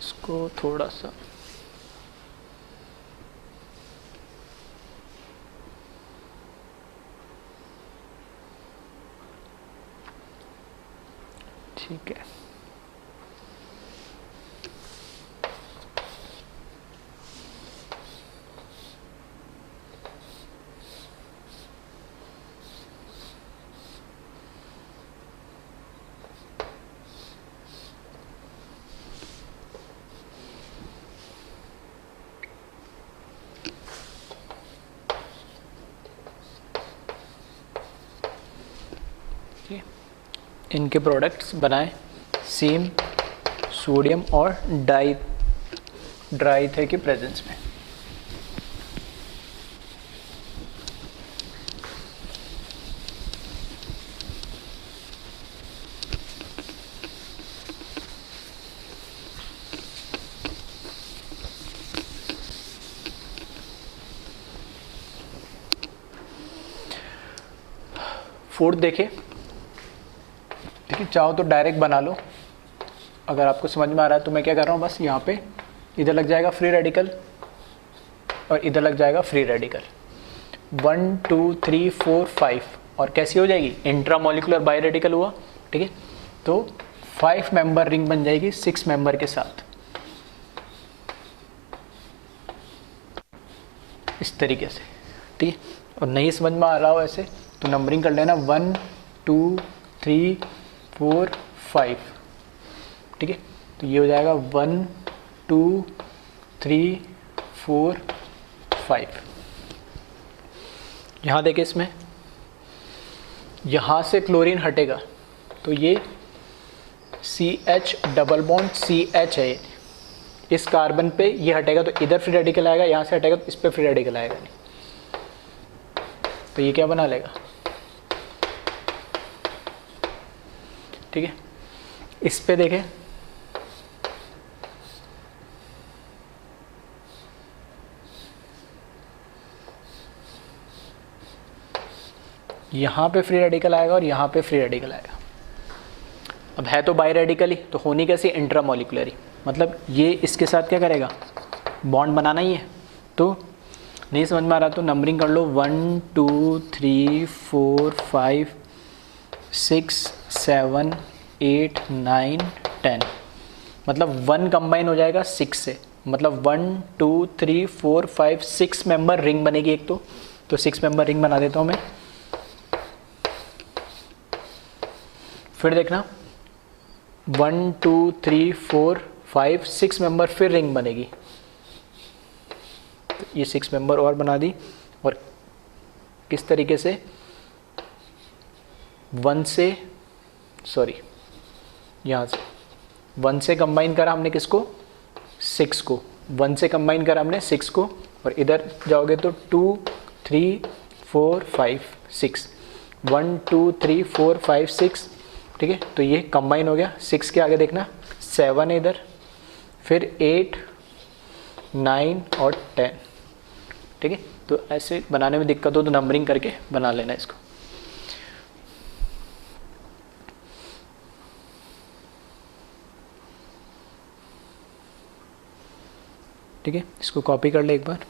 इसको थोड़ा सा ठीक है, ठीक है, इनके प्रोडक्ट्स बनाए सेम सोडियम और ड्राई ईथर की प्रेजेंस में। फोर्थ देखें, ठीक है, चाहो तो डायरेक्ट बना लो, अगर आपको समझ में आ रहा है तो मैं क्या कर रहा हूँ, बस यहाँ पे इधर लग जाएगा फ्री रेडिकल और इधर लग जाएगा फ्री रेडिकल, 1 2 3 4 5, और कैसी हो जाएगी, इंट्रामोलिकुलर बाई रेडिकल हुआ, ठीक है, तो 5 मेंबर रिंग बन जाएगी 6 मेंबर के साथ, इस तरीके से, ठीक है। और नहीं समझ में आ रहा हो ऐसे तो नंबरिंग कर लेना 1 2 3 4 5, ठीक है, तो ये हो जाएगा 1 2 3 4 5। यहाँ देखिए, इसमें यहाँ से क्लोरीन हटेगा तो ये CH डबल बॉन्ड CH है, इस कार्बन पे ये हटेगा तो इधर फ्री रेडिकल आएगा, यहाँ से हटेगा तो इस पे फ्री रेडिकल आएगा, तो ये क्या बना लेगा, ठीक है। इस पे देखें, यहाँ पे फ्री रेडिकल आएगा और यहाँ पे फ्री रेडिकल आएगा। अब है तो बाई रेडिकल ही, तो होनी कैसी, इंट्रामोलिकुलर ही, मतलब ये इसके साथ क्या करेगा, बॉन्ड बनाना ही है। तो नहीं समझ में आ रहा तो नंबरिंग कर लो 1 2 3 4 5 6 7 8 9 10, मतलब 1 कंबाइन हो जाएगा 6 से, मतलब 1 2 3 4 5 6 मेंबर रिंग बनेगी एक, तो 6 मेंबर रिंग बना देता हूँ मैं। फिर देखना 1 2 3 4 5 6 मेंबर फिर रिंग बनेगी, तो ये 6 मेंबर और बना दी, और किस तरीके से 1 से, सॉरी यहाँ से 1 से कंबाइन करा हमने किसको, 6 को, 1 से कंबाइन करा हमने 6 को, और इधर जाओगे तो 2 3 4 5 6, 1 2 3 4 5 6, ठीक है, तो ये कंबाइन हो गया। 6 के आगे देखना 7 है इधर, फिर 8 9 और 10, ठीक है। तो ऐसे बनाने में दिक्कत हो तो नंबरिंग करके बना लेना इसको। ठीक है, इसको कॉपी कर ले एक बार,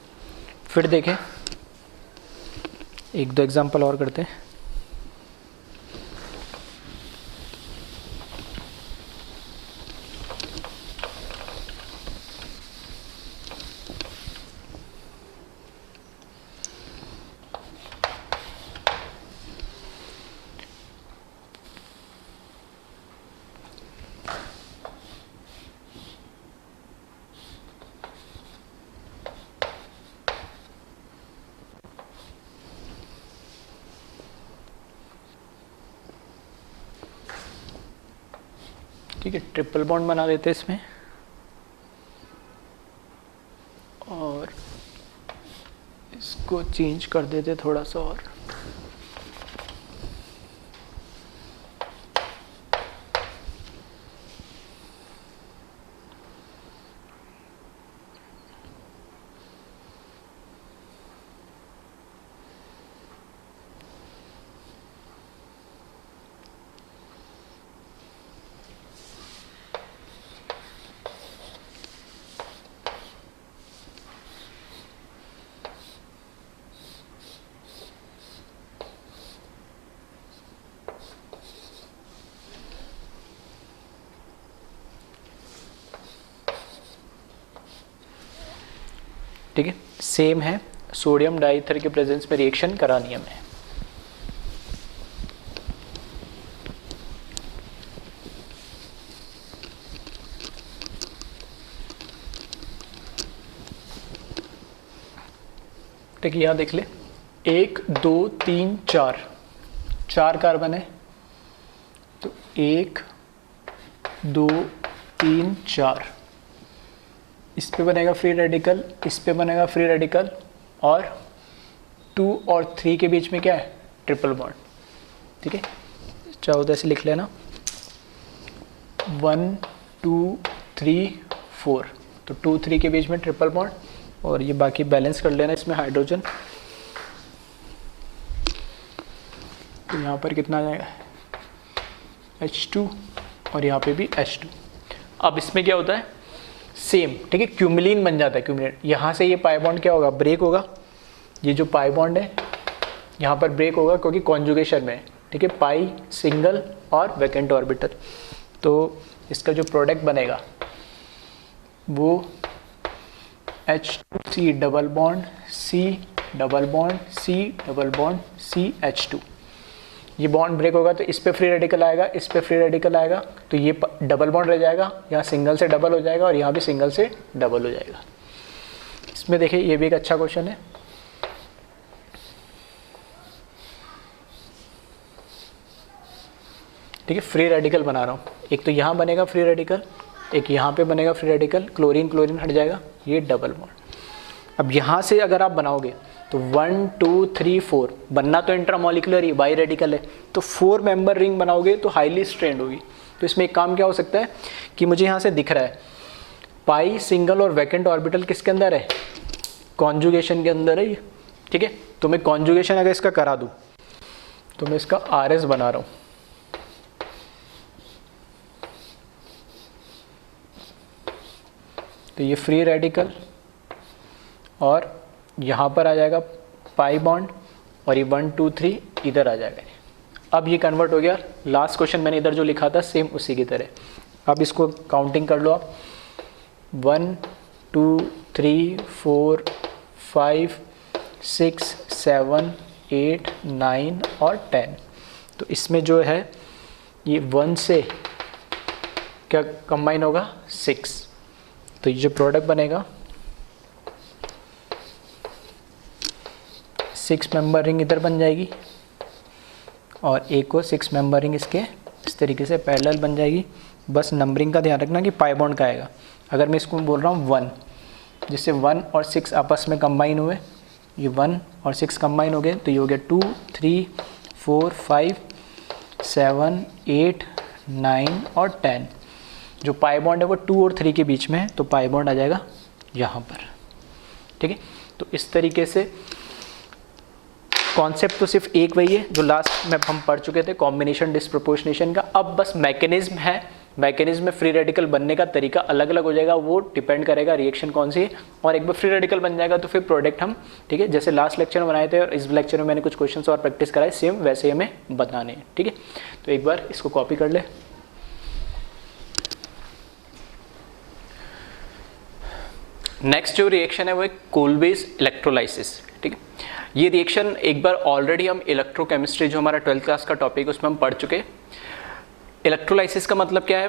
फिर देखें, एक दो एग्जांपल और करते हैं। ठीक है, ट्रिपल बॉन्ड बना देते इसमें, और इसको चेंज कर देते थोड़ा सा और, ठीक है, सेम है, सोडियम डाईथर के प्रेजेंस में रिएक्शन करानी है हमें। ठीक है, यहाँ देख ले, 1 2 3 4 कार्बन है, तो 1 2 3 4 इस पे बनेगा फ्री रेडिकल, इस पे बनेगा फ्री रेडिकल, और 2 और 3 के बीच में क्या है, ट्रिपल बॉन्ड। ठीक है, चाहो तो ऐसे लिख लेना 1 2 3 4, तो 2 3 के बीच में ट्रिपल बॉन्ड, और ये बाकी बैलेंस कर लेना इसमें हाइड्रोजन। तो यहाँ पर कितना आ जाएगा H2 और यहाँ पे भी H2। अब इसमें क्या होता है सेम, ठीक है, क्यूमिलीन बन जाता है। क्यूमिलीन, यहाँ से ये पाई बॉन्ड क्या होगा, ब्रेक होगा। ये जो पाई बॉन्ड है यहाँ पर ब्रेक होगा क्योंकि कॉन्जुगेशन में है। ठीक है, पाई सिंगल और वैकेंट ऑर्बिटल। तो इसका जो प्रोडक्ट बनेगा वो H2C double bond C double bond C double bond C H2। ये बॉन्ड ब्रेक होगा तो इस पे फ्री रेडिकल आएगा, इस पे फ्री रेडिकल आएगा, तो ये डबल बॉन्ड रह जाएगा, यहाँ सिंगल से डबल हो जाएगा और यहाँ भी सिंगल से डबल हो जाएगा। इसमें देखिए ये भी एक अच्छा क्वेश्चन है। ठीक है, फ्री रेडिकल बना रहा हूँ, एक तो यहाँ बनेगा फ्री रेडिकल, एक यहाँ पे बनेगा फ्री रेडिकल, क्लोरीन क्लोरीन हट जाएगा, ये डबल बॉन्ड। अब यहाँ से अगर आप बनाओगे तो 1 2 3 4 बनना तो इंट्रामोलिकुलर ही बाई रेडिकल है, तो 4 मेंबर रिंग बनाओगे तो हाईली स्ट्रेंड होगी। तो इसमें एक काम क्या हो सकता है कि मुझे यहाँ से दिख रहा है पाई सिंगल और वैकेंट ऑर्बिटल किसके अंदर है, कॉन्जुगेशन के अंदर है ये। ठीक है, तो मैं कॉन्जुगेशन अगर इसका करा दूँ तो मैं इसका RS बना रहा हूँ। तो ये फ्री रेडिकल और यहाँ पर आ जाएगा पाई बॉन्ड, और ये 1 2 3 इधर आ जाएगा। अब ये कन्वर्ट हो गया, लास्ट क्वेश्चन मैंने इधर जो लिखा था सेम उसी की तरह। अब इसको काउंटिंग कर लो आप, 1 2 3 4 5 6 7 8 9 और 10। तो इसमें जो है ये 1 से क्या कंबाइन होगा 6, तो ये जो प्रोडक्ट बनेगा 6 मेंबर रिंग इधर बन जाएगी और एक को 6 मेंबर रिंग इसके इस तरीके से पैरेलल बन जाएगी। बस नंबरिंग का ध्यान रखना कि पाई बॉन्ड का आएगा। अगर मैं इसको बोल रहा हूँ 1, जिससे 1 और 6 आपस में कंबाइन हुए, ये 1 और 6 कंबाइन हो गए, तो ये हो गया 2 3 4 5 7 8 9 और 10। जो पाई बॉन्ड है वो 2 और 3 के बीच में है, तो पाई बॉन्ड आ जाएगा यहाँ पर। ठीक है, तो इस तरीके से कॉन्सेप्ट तो सिर्फ एक वही है जो लास्ट में हम पढ़ चुके थे, कॉम्बिनेशन डिस्प्रोपोर्शनेशन का। अब बस मैकेनिज्म है, मैकेनिज्म में फ्री रेडिकल बनने का तरीका अलग अलग हो जाएगा, वो डिपेंड करेगा रिएक्शन कौन सी है। और एक बार फ्री रेडिकल बन जाएगा तो फिर प्रोडक्ट हम, ठीक है, जैसे लास्ट लेक्चर में बनाए थे और इस लेक्चर में मैंने कुछ क्वेश्चंस और प्रैक्टिस कराए, सेम वैसे हमें बताने हैं। ठीक है, तो एक बार इसको कॉपी कर ले। नेक्स्ट जो रिएक्शन है वो एक कोलबेज इलेक्ट्रोलाइसिस। ठीक है, ये रिएक्शन एक बार ऑलरेडी हम इलेक्ट्रोकेमिस्ट्री जो हमारा 12th क्लास का टॉपिक है उसमें हम पढ़ चुके। इलेक्ट्रोलाइसिस का मतलब क्या है,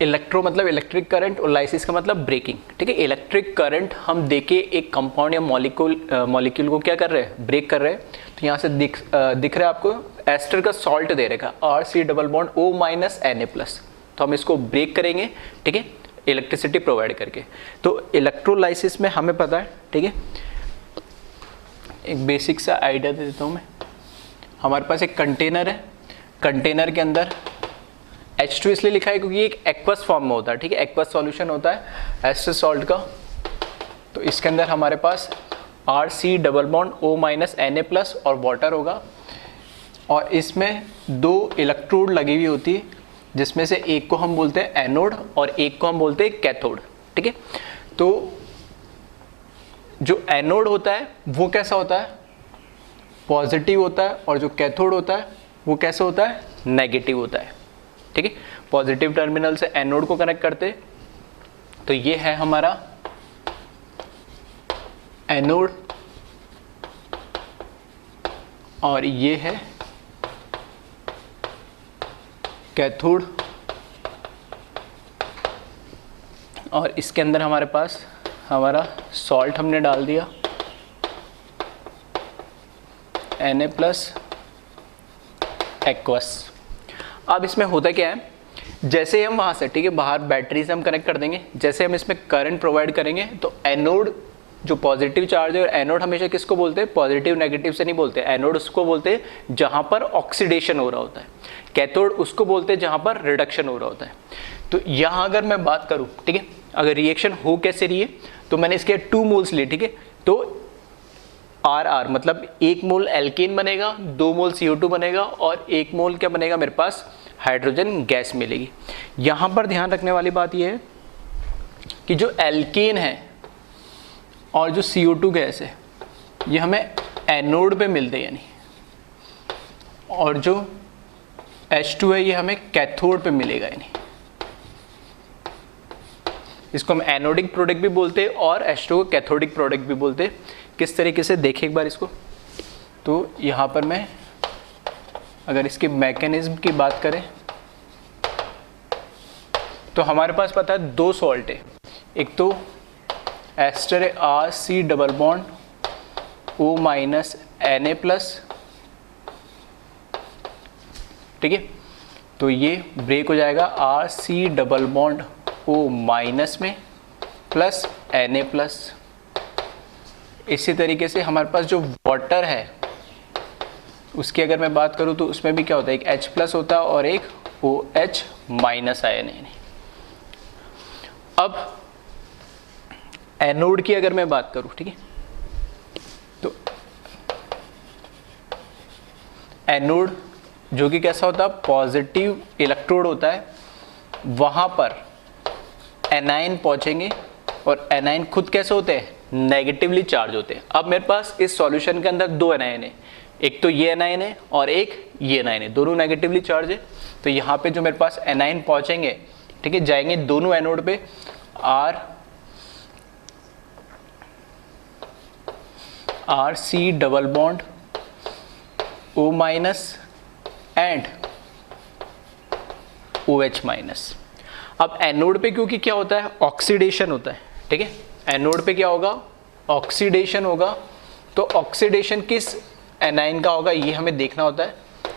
इलेक्ट्रो मतलब इलेक्ट्रिक करंट और लाइसिस का मतलब ब्रेकिंग। ठीक है, इलेक्ट्रिक करंट हम देके एक कंपाउंड या मॉलिक्यूल को क्या कर रहे हैं, ब्रेक कर रहे हैं। तो यहाँ से दिख रहा है आपको एस्टर का सॉल्ट दे रखा RC double bond O minus Na+, तो हम इसको ब्रेक करेंगे। ठीक है, इलेक्ट्रिसिटी प्रोवाइड करके। तो इलेक्ट्रोलाइसिस में हमें पता है, ठीक है, एक बेसिक सा आइडिया दे देता हूँ मैं। हमारे पास एक कंटेनर है, कंटेनर के अंदर H2 इसलिए लिखा है क्योंकि एक एक्वस फॉर्म में होता है। ठीक है, एक्वस सॉल्यूशन होता है एस्टर सॉल्ट का। तो इसके अंदर हमारे पास RC double bond O minus Na+ और वाटर होगा, और इसमें 2 इलेक्ट्रोड लगी हुई होती है, जिसमें से एक को हम बोलते हैं एनोड और एक को हम बोलते हैं कैथोड। ठीक है, तो जो एनोड होता है वो कैसा होता है, पॉजिटिव होता है, और जो कैथोड होता है वो कैसा होता है, नेगेटिव होता है। ठीक है, पॉजिटिव टर्मिनल से एनोड को कनेक्ट करते, तो ये है हमारा एनोड और ये है कैथोड, और इसके अंदर हमारे पास हमारा सॉल्ट हमने डाल दिया Na+ एक्वस। अब इसमें होता क्या है, जैसे हम वहाँ से, ठीक है, बाहर बैटरी से हम कनेक्ट कर देंगे, जैसे हम इसमें करंट प्रोवाइड करेंगे तो एनोड जो पॉजिटिव चार्ज है, और एनोड हमेशा किसको बोलते हैं, पॉजिटिव नेगेटिव से नहीं बोलते, एनोड उसको बोलते हैं जहाँ पर ऑक्सीडेशन हो रहा होता है, कैथोड उसको बोलते हैं जहाँ पर रिडक्शन हो रहा होता है। तो यहाँ अगर मैं बात करूँ, ठीक है, अगर रिएक्शन हो कैसे रही है, तो मैंने इसके 2 मोल्स लिए, ठीक है, तो RR मतलब 1 मोल एल्केन बनेगा, 2 मोल CO2 बनेगा और 1 मोल क्या बनेगा, मेरे पास हाइड्रोजन गैस मिलेगी। यहाँ पर ध्यान रखने वाली बात यह है कि जो एल्केन है और जो CO2 गैस है ये हमें एनोड पे मिलते हैं, यानी, और जो H2 है ये हमें कैथोड पे मिलेगा, यानी इसको हम एनोडिक प्रोडक्ट भी बोलते हैं और H2 को कैथोडिक प्रोडक्ट भी बोलते हैं। किस तरीके से देखें एक बार इसको, तो यहाँ पर मैं अगर इसके मैकेनिज्म की बात करें तो हमारे पास पता है 2 सॉल्ट है, एक तो एस्टर है RC double bond O minus Na plus, ठीक है, तो ये ब्रेक हो जाएगा RC double bond O minus में प्लस Na प्लस। इसी तरीके से हमारे पास जो वाटर है उसकी अगर मैं बात करूं तो उसमें भी क्या होता है, एक H प्लस होता है और एक OH माइनस आयन है। अब एनोड की अगर मैं बात करूं, ठीक है, तो एनोड जो कि कैसा होता है, पॉजिटिव इलेक्ट्रोड होता है, वहां पर एनायन पहुंचेंगे और एनायन खुद कैसे होते हैं, नेगेटिवली चार्ज होते हैं। अब मेरे पास इस सॉल्यूशन के अंदर 2 एनायन है, एक तो ये एनायन है और एक ये एनायन है, दोनों नेगेटिवली चार्ज है। तो यहाँ पे जो मेरे पास एनायन पहुंचेंगे, ठीक है, जाएंगे दोनों एनोड पे, RC double bond O minus and OH minus. अब एनोड पे क्योंकि क्या होता है, ऑक्सीडेशन होता है, ठीक है, एनोड पे क्या होगा, ऑक्सीडेशन होगा। तो ऑक्सीडेशन किस एनायन का होगा ये हमें देखना होता है।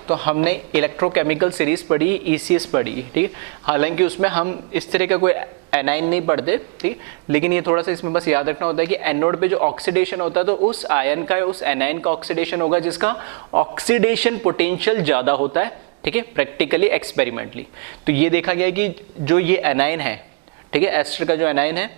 तो हमने इलेक्ट्रोकेमिकल सीरीज पढ़ी, ECS पढ़ी, ठीक है, हालांकि उसमें हम इस तरह का कोई एनायन नहीं पढ़ते, ठीक, लेकिन ये थोड़ा सा इसमें बस याद रखना होता है कि एनोड पे जो ऑक्सीडेशन होता है तो उस आयन का, उस एनायन का ऑक्सीडेशन होगा जिसका ऑक्सीडेशन पोटेंशियल ज्यादा होता है, ठीक है, प्रैक्टिकली एक्सपेरिमेंटली। तो ये देखा गया है कि जो ये एनायन है, ठीक है, एस्टर का जो एनायन है,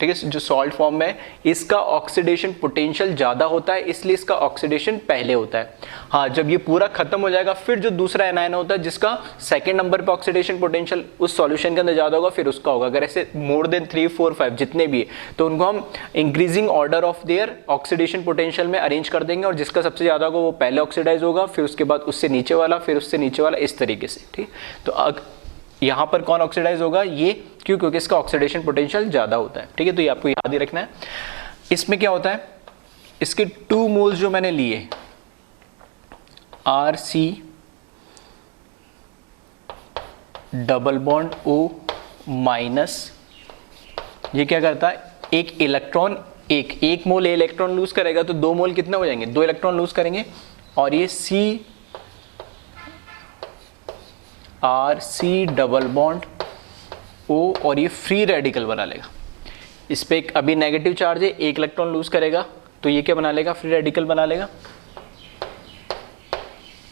ठीक है, जो सॉल्ट फॉर्म में है, इसका ऑक्सीडेशन पोटेंशियल ज़्यादा होता है, इसलिए इसका ऑक्सीडेशन पहले होता है। हाँ, जब ये पूरा खत्म हो जाएगा फिर जो दूसरा एनायन होता है जिसका सेकंड नंबर पे ऑक्सीडेशन पोटेंशियल उस सॉल्यूशन के अंदर ज़्यादा होगा, फिर उसका होगा। अगर ऐसे मोर देन 3, 4, 5 जितने भी है तो उनको हम increasing order of their oxidation potential में अरेंज कर देंगे, और जिसका सबसे ज़्यादा होगा वो पहले ऑक्सीडाइज होगा, फिर उसके बाद उससे नीचे वाला, फिर उससे नीचे वाला, इस तरीके से, ठीक। तो यहाँ पर कौन ऑक्सीडाइज होगा, ये, क्यों, क्योंकि इसका ऑक्सीडेशन पोटेंशियल ज़्यादा होता है, ठीक है। तो ये आपको याद ही रखना है। इसमें क्या होता है, इसके 2 मोल्स जो मैंने लिए RC double bond O minus, ये क्या करता है, एक इलेक्ट्रॉन, एक मोल इलेक्ट्रॉन लूज करेगा तो 2 मोल कितने हो जाएंगे, 2 इलेक्ट्रॉन लूज करेंगे, और ये RC डबल बॉन्ड O और ये फ्री रेडिकल बना लेगा। इस पे एक अभी नेगेटिव चार्ज है, 1 इलेक्ट्रॉन लूज करेगा तो ये क्या बना लेगा, फ्री रेडिकल बना लेगा,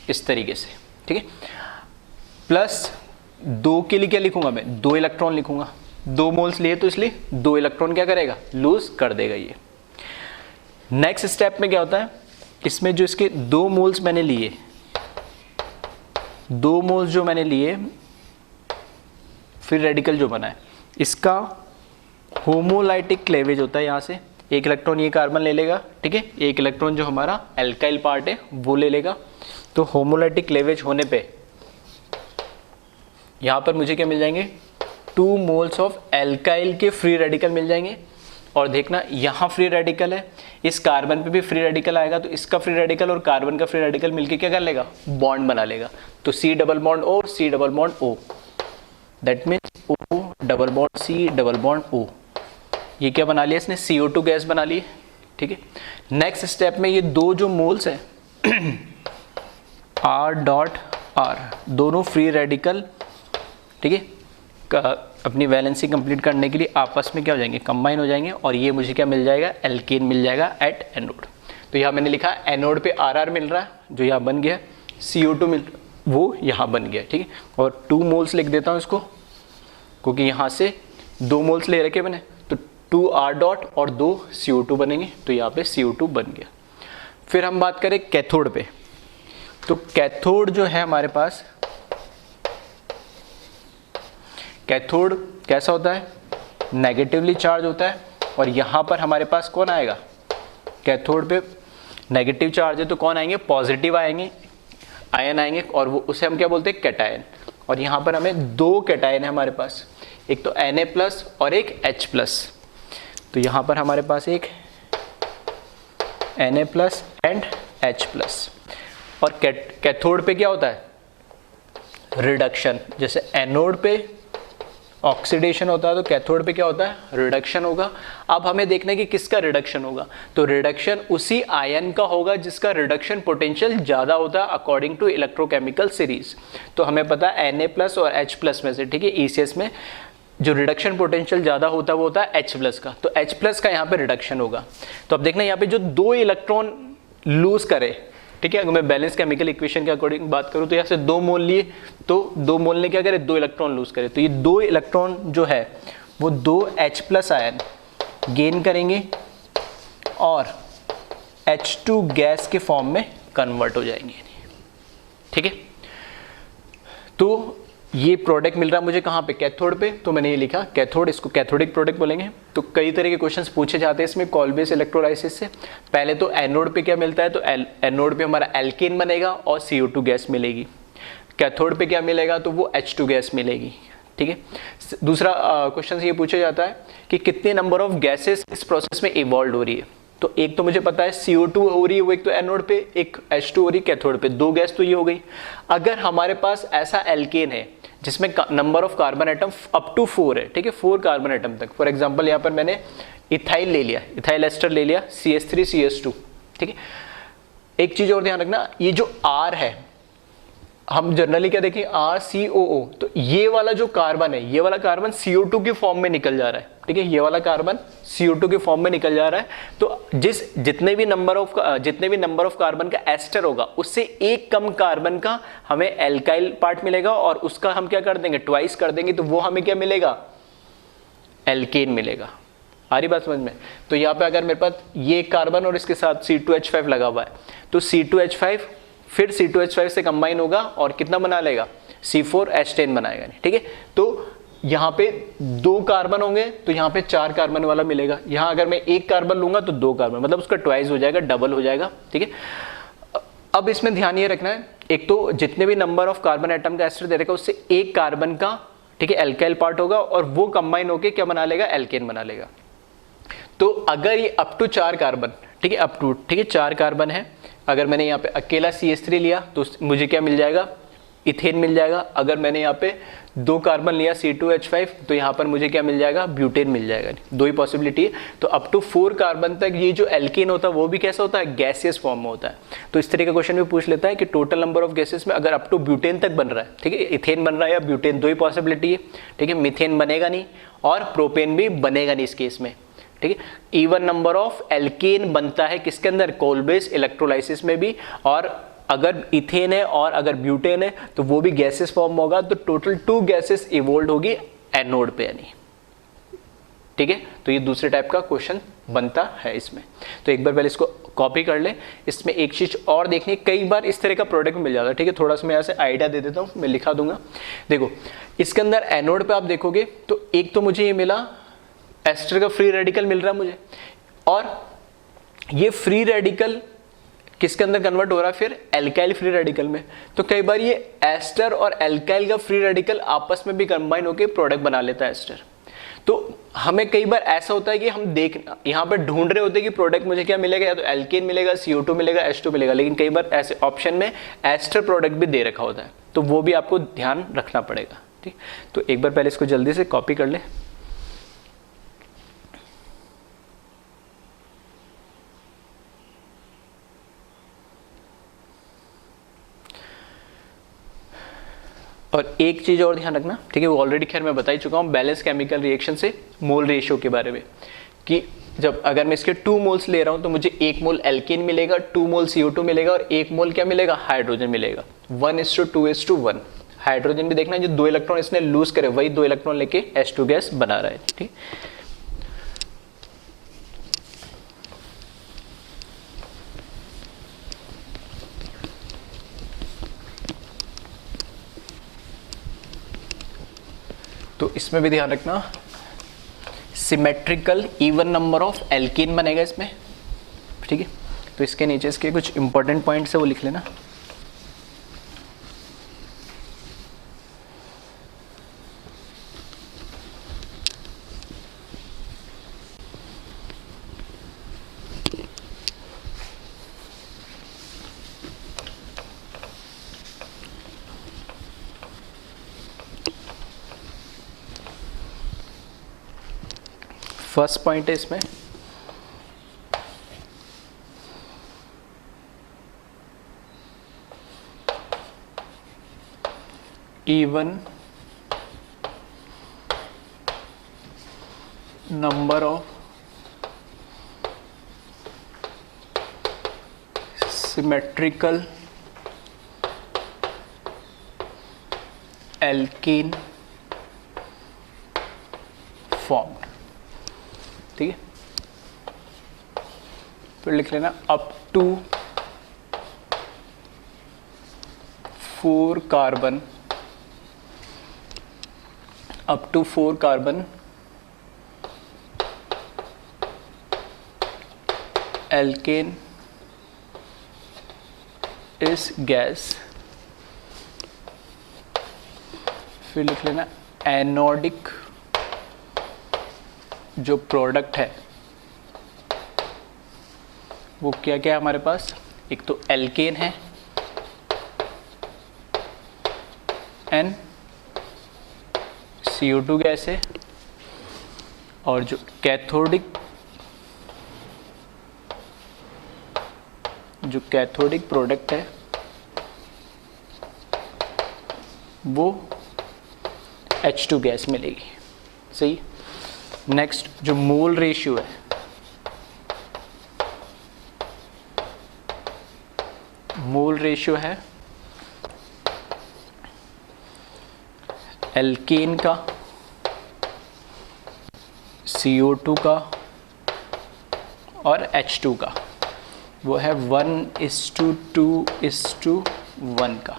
इस तरीके से, ठीक है। प्लस 2 के लिए क्या लिखूंगा मैं, 2 इलेक्ट्रॉन लिखूंगा, 2 मोल्स लिए तो इसलिए 2 इलेक्ट्रॉन क्या करेगा, लूज कर देगा ये। नेक्स्ट स्टेप में क्या होता है, इसमें जो इसके 2 मोल्स मैंने लिए, 2 मोल्स जो मैंने लिए, फिर रेडिकल जो बना है, इसका होमोलाइटिक क्लेवेज होता है। यहाँ से 1 इलेक्ट्रॉन ये कार्बन ले लेगा, ठीक है, 1 इलेक्ट्रॉन जो हमारा एल्काइल पार्ट है वो ले लेगा। तो होमोलाइटिक क्लेवेज होने पे यहाँ पर मुझे क्या मिल जाएंगे, 2 मोल्स ऑफ एल्काइल के फ्री रेडिकल मिल जाएंगे। और देखना यहाँ फ्री रेडिकल है, इस कार्बन पे भी फ्री रेडिकल आएगा, तो इसका फ्री रेडिकल और कार्बन का फ्री रेडिकल मिलके क्या कर लेगा, बॉन्ड बना लेगा। तो C double bond O, C double bond O, that means O double bond C double bond O, ये क्या बना लिया इसने, CO2 गैस बना ली, ठीक है। नेक्स्ट स्टेप में ये 2 जो मोल्स है R डॉट R, दोनों फ्री रेडिकल, ठीक है, अपनी वैलेंसी कंप्लीट करने के लिए आपस में क्या हो जाएंगे, कंबाइन हो जाएंगे, और ये मुझे क्या मिल जाएगा, एल्केन मिल जाएगा एट एनोड। तो यहाँ मैंने लिखा एनोड पे RR मिल रहा है जो यहाँ बन गया, CO2 मिल वो यहाँ बन गया, ठीक है, और 2 मोल्स लिख देता हूँ इसको, क्योंकि यहाँ से 2 मोल्स ले रखे मैंने, तो 2R डॉट और 2 CO2 बनेंगे, तो यहाँ पे CO2 बन गया। फिर हम बात करें कैथोड पे, तो कैथोड जो है हमारे पास, कैथोड कैसा होता है, नेगेटिवली चार्ज होता है, और यहाँ पर हमारे पास कौन आएगा, कैथोड पे नेगेटिव चार्ज है तो कौन आएंगे, पॉजिटिव आएंगे, आयन आएंगे, और वो उसे हम क्या बोलते हैं, कैटायन। और यहाँ पर हमें 2 कैटायन है हमारे पास, एक तो Na+ और एक H+। तो यहाँ पर हमारे पास एक Na+ एंड H+। और कैथोड पे क्या होता है, रिडक्शन। जैसे एनोड पे ऑक्सीडेशन होता है तो कैथोड पे क्या होता है, रिडक्शन होगा। अब हमें देखना है कि किसका रिडक्शन होगा, तो रिडक्शन उसी आयन का होगा जिसका रिडक्शन पोटेंशियल ज़्यादा होता है अकॉर्डिंग टू इलेक्ट्रोकेमिकल सीरीज। तो हमें पता है Na+ और H+ में से, ठीक है, ECS में जो रिडक्शन पोटेंशियल ज़्यादा होता है वो होता है H+, का, तो H+ का यहाँ पे रिडक्शन होगा। तो अब देखना यहाँ पे जो 2 इलेक्ट्रॉन लूज करे, ठीक है, अगर मैं बैलेंस केमिकल इक्वेशन के अकॉर्डिंग बात करूँ तो यहाँ से 2 मोल लिए, तो 2 मोल ने क्या करे, 2 इलेक्ट्रॉन लूज करे, तो ये 2 इलेक्ट्रॉन जो है वो 2 H+ आयन गेन करेंगे और H2 गैस के फॉर्म में कन्वर्ट हो जाएंगे, ठीक है। तो ये प्रोडक्ट मिल रहा है मुझे कहाँ पे, कैथोड पे, तो मैंने ये लिखा कैथोड, इसको कैथोडिक प्रोडक्ट बोलेंगे। तो कई तरह के क्वेश्चंस पूछे जाते हैं इसमें कॉल-बेस इलेक्ट्रोलाइसिस से। पहले तो एनोड पे क्या मिलता है, तो एनोड पे हमारा एल्केन बनेगा और CO2 गैस मिलेगी। कैथोड पे क्या मिलेगा, तो वो H2 गैस मिलेगी, ठीक है। दूसरा क्वेश्चन ये पूछा जाता है कि कितने नंबर ऑफ गैसेस इस प्रोसेस में इवॉल्व हो रही है। तो एक तो मुझे पता है CO2 हो रही है, वो एक तो एनोड पे, एक H2 हो रही है कैथोड पे, 2 गैस तो ये हो गई। अगर हमारे पास ऐसा एल्केन है जिसमें number of carbon atom up to 4 है, ठीक है, 4 कार्बन एटम तक, फॉर एग्जांपल यहाँ पर मैंने इथाइल ले लिया, इथाइल एस्टर ले लिया, CH3 CH2, ठीक है। एक चीज और ध्यान रखना, ये जो R है, हम जनरली क्या देखें, RCOO, तो ये वाला जो कार्बन है, ये वाला कार्बन CO2 के फॉर्म में निकल जा रहा है, ठीक है, ये वाला कार्बन CO2 के फॉर्म में निकल जा रहा है। तो जितने भी नंबर ऑफ कार्बन का एस्टर होगा उससे एक कम कार्बन का हमें एल्काइल पार्ट मिलेगा, और उसका हम क्या कर देंगे, ट्वाइस कर देंगे, तो वो हमें क्या मिलेगा, एल्केन मिलेगा। आ रही बात समझ में। तो यहाँ पे अगर मेरे पास ये कार्बन और इसके साथ C2H5 लगा हुआ है, तो C2H5 फिर C2H5 से कंबाइन होगा और कितना बना लेगा, C4H10 बनाएगा, ठीक है। तो यहाँ पे 2 कार्बन होंगे तो यहाँ पे 4 कार्बन वाला मिलेगा। यहाँ अगर मैं 1 कार्बन लूंगा तो 2 कार्बन, मतलब उसका ट्वाइस हो जाएगा, डबल हो जाएगा, ठीक है। अब इसमें ध्यान ये रखना है, एक तो जितने भी नंबर ऑफ कार्बन एटम का एस्टर दे रखा है उससे 1 कार्बन का, ठीक है, एल्काइल पार्ट होगा, और वो कंबाइन होके क्या बना लेगा, एल्केन बना लेगा। तो अगर ये अप टू 4 कार्बन, ठीक है, अप टू, ठीक है, 4 कार्बन है, अगर मैंने यहाँ पे अकेला CH3 लिया तो मुझे क्या मिल जाएगा, इथेन मिल जाएगा। अगर मैंने यहाँ पे 2 कार्बन लिया C2H5 तो यहाँ पर मुझे क्या मिल जाएगा, ब्यूटेन मिल जाएगा। 2 ही पॉसिबिलिटी है। तो अप टू 4 कार्बन तक ये जो एल्केन होता है वो भी कैसा होता है, गैसियस फॉर्म में होता है। तो इस तरह का क्वेश्चन भी पूछ लेता है कि टोटल नंबर ऑफ गैसेस में अगर अप टू ब्यूटेन तक बन रहा है, ठीक है, इथेन बन रहा है या ब्यूटेन, 2 ही पॉसिबिलिटी है, ठीक है। मीथेन बनेगा नहीं और प्रोपेन भी बनेगा नहीं इस केस में, ठीक है। इवन नंबर ऑफ एल्केन बनता है किसके अंदर, कोल बेस इलेक्ट्रोलाइसिस में भी, और अगर इथेन है और अगर ब्यूटेन है तो वो भी गैसेस फॉर्म होगा। तो टोटल 2 गैसेस इवोल्व होगी एनोड पे, यानी, ठीक है। तो ये दूसरे टाइप का क्वेश्चन बनता है इसमें। तो एक बार पहले इसको कॉपी कर ले। इसमें एक चीज और देखनी, कई बार इस तरह का प्रोडक्ट मिल जाता है, ठीक है। थोड़ा सा मैं यहाँ से आइडिया दे देता हूँ, मैं लिखा दूंगा। देखो इसके अंदर एनोड पे आप देखोगे तो एक तो मुझे ये मिला, एस्टर का फ्री रेडिकल मिल रहा है मुझे, और ये फ्री रेडिकल किसके अंदर कन्वर्ट हो रहा है, फिर एल्काइल फ्री रेडिकल में। तो कई बार ये एस्टर और एल्काइल का फ्री रेडिकल आपस में भी कंबाइन होकर प्रोडक्ट बना लेता है एस्टर। तो हमें कई बार ऐसा होता है कि हम यहाँ पर ढूंढ रहे होते हैं कि प्रोडक्ट मुझे क्या मिलेगा, या तो एल्केन मिलेगा, CO2 मिलेगा, H2 मिलेगा, लेकिन कई बार ऐसे ऑप्शन में एस्टर प्रोडक्ट भी दे रखा होता है, तो वो भी आपको ध्यान रखना पड़ेगा, ठीक। तो एक बार पहले इसको जल्दी से कॉपी कर ले। और एक चीज़ और ध्यान रखना, ठीक है, वो ऑलरेडी खैर मैं बता ही चुका हूँ बैलेंस केमिकल रिएक्शन से मोल रेशियो के बारे में, कि जब अगर मैं इसके 2 मोल्स ले रहा हूँ तो मुझे 1 मोल एल्केन मिलेगा, 2 मोल CO2 मिलेगा और 1 मोल क्या मिलेगा, हाइड्रोजन मिलेगा। 1:2:1। हाइड्रोजन भी देखना, जो 2 इलेक्ट्रॉन इसने लूज करे वही 2 इलेक्ट्रॉन लेके H2 गैस बना रहा है, ठीक। तो इसमें भी ध्यान रखना, symmetrical even number of alkene बनेगा इसमें, ठीक है। तो इसके नीचे इसके कुछ इंपॉर्टेंट पॉइंट्स है वो लिख लेना। फर्स्ट पॉइंट है इसमें even number of symmetrical alkene formed, ठीक है। फिर लिख लेना up to 4 carbon, up to 4 carbon alkane is gas। फिर लिख लेना एनोडिक जो प्रोडक्ट है वो क्या क्या है हमारे पास, एक तो एल्केन है एन CO2 गैस है, और जो कैथोडिक प्रोडक्ट है वो H2 गैस मिलेगी, सही। नेक्स्ट जो मोल रेशियो है, मोल रेशियो है एल्केन का, CO2 का और H2 का, वो है 1:2:1 का,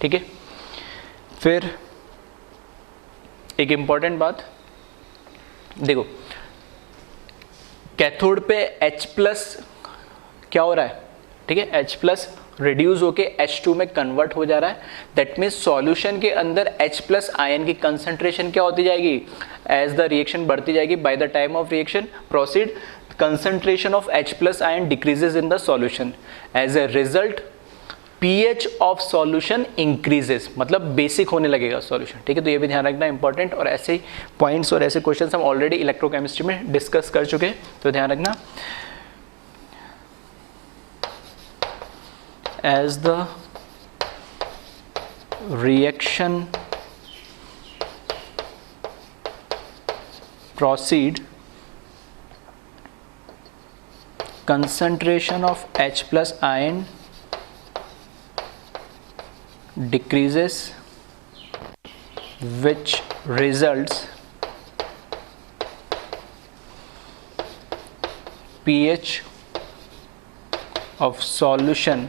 ठीक है। फिर एक इंपॉर्टेंट बात देखो, कैथोड पे H+ क्या हो रहा है, ठीक है, H+ रिड्यूस होके H2 में कन्वर्ट हो जा रहा है। दैट मीन्स सॉल्यूशन के अंदर H+ आयन की कंसंट्रेशन क्या होती जाएगी, एज द रिएक्शन बढ़ती जाएगी, by the time of reaction proceed concentration of H+ ion decreases in the solution, as a result pH of solution increases, मतलब बेसिक होने लगेगा सॉल्यूशन, ठीक है। तो ये भी ध्यान रखना इंपॉर्टेंट, और ऐसे पॉइंट्स और ऐसे क्वेश्चंस हम ऑलरेडी इलेक्ट्रोकेमिस्ट्री में डिस्कस कर चुके हैं, तो ध्यान रखना। As the reaction proceed, concentration of H+ ion decreases, which results pH of solution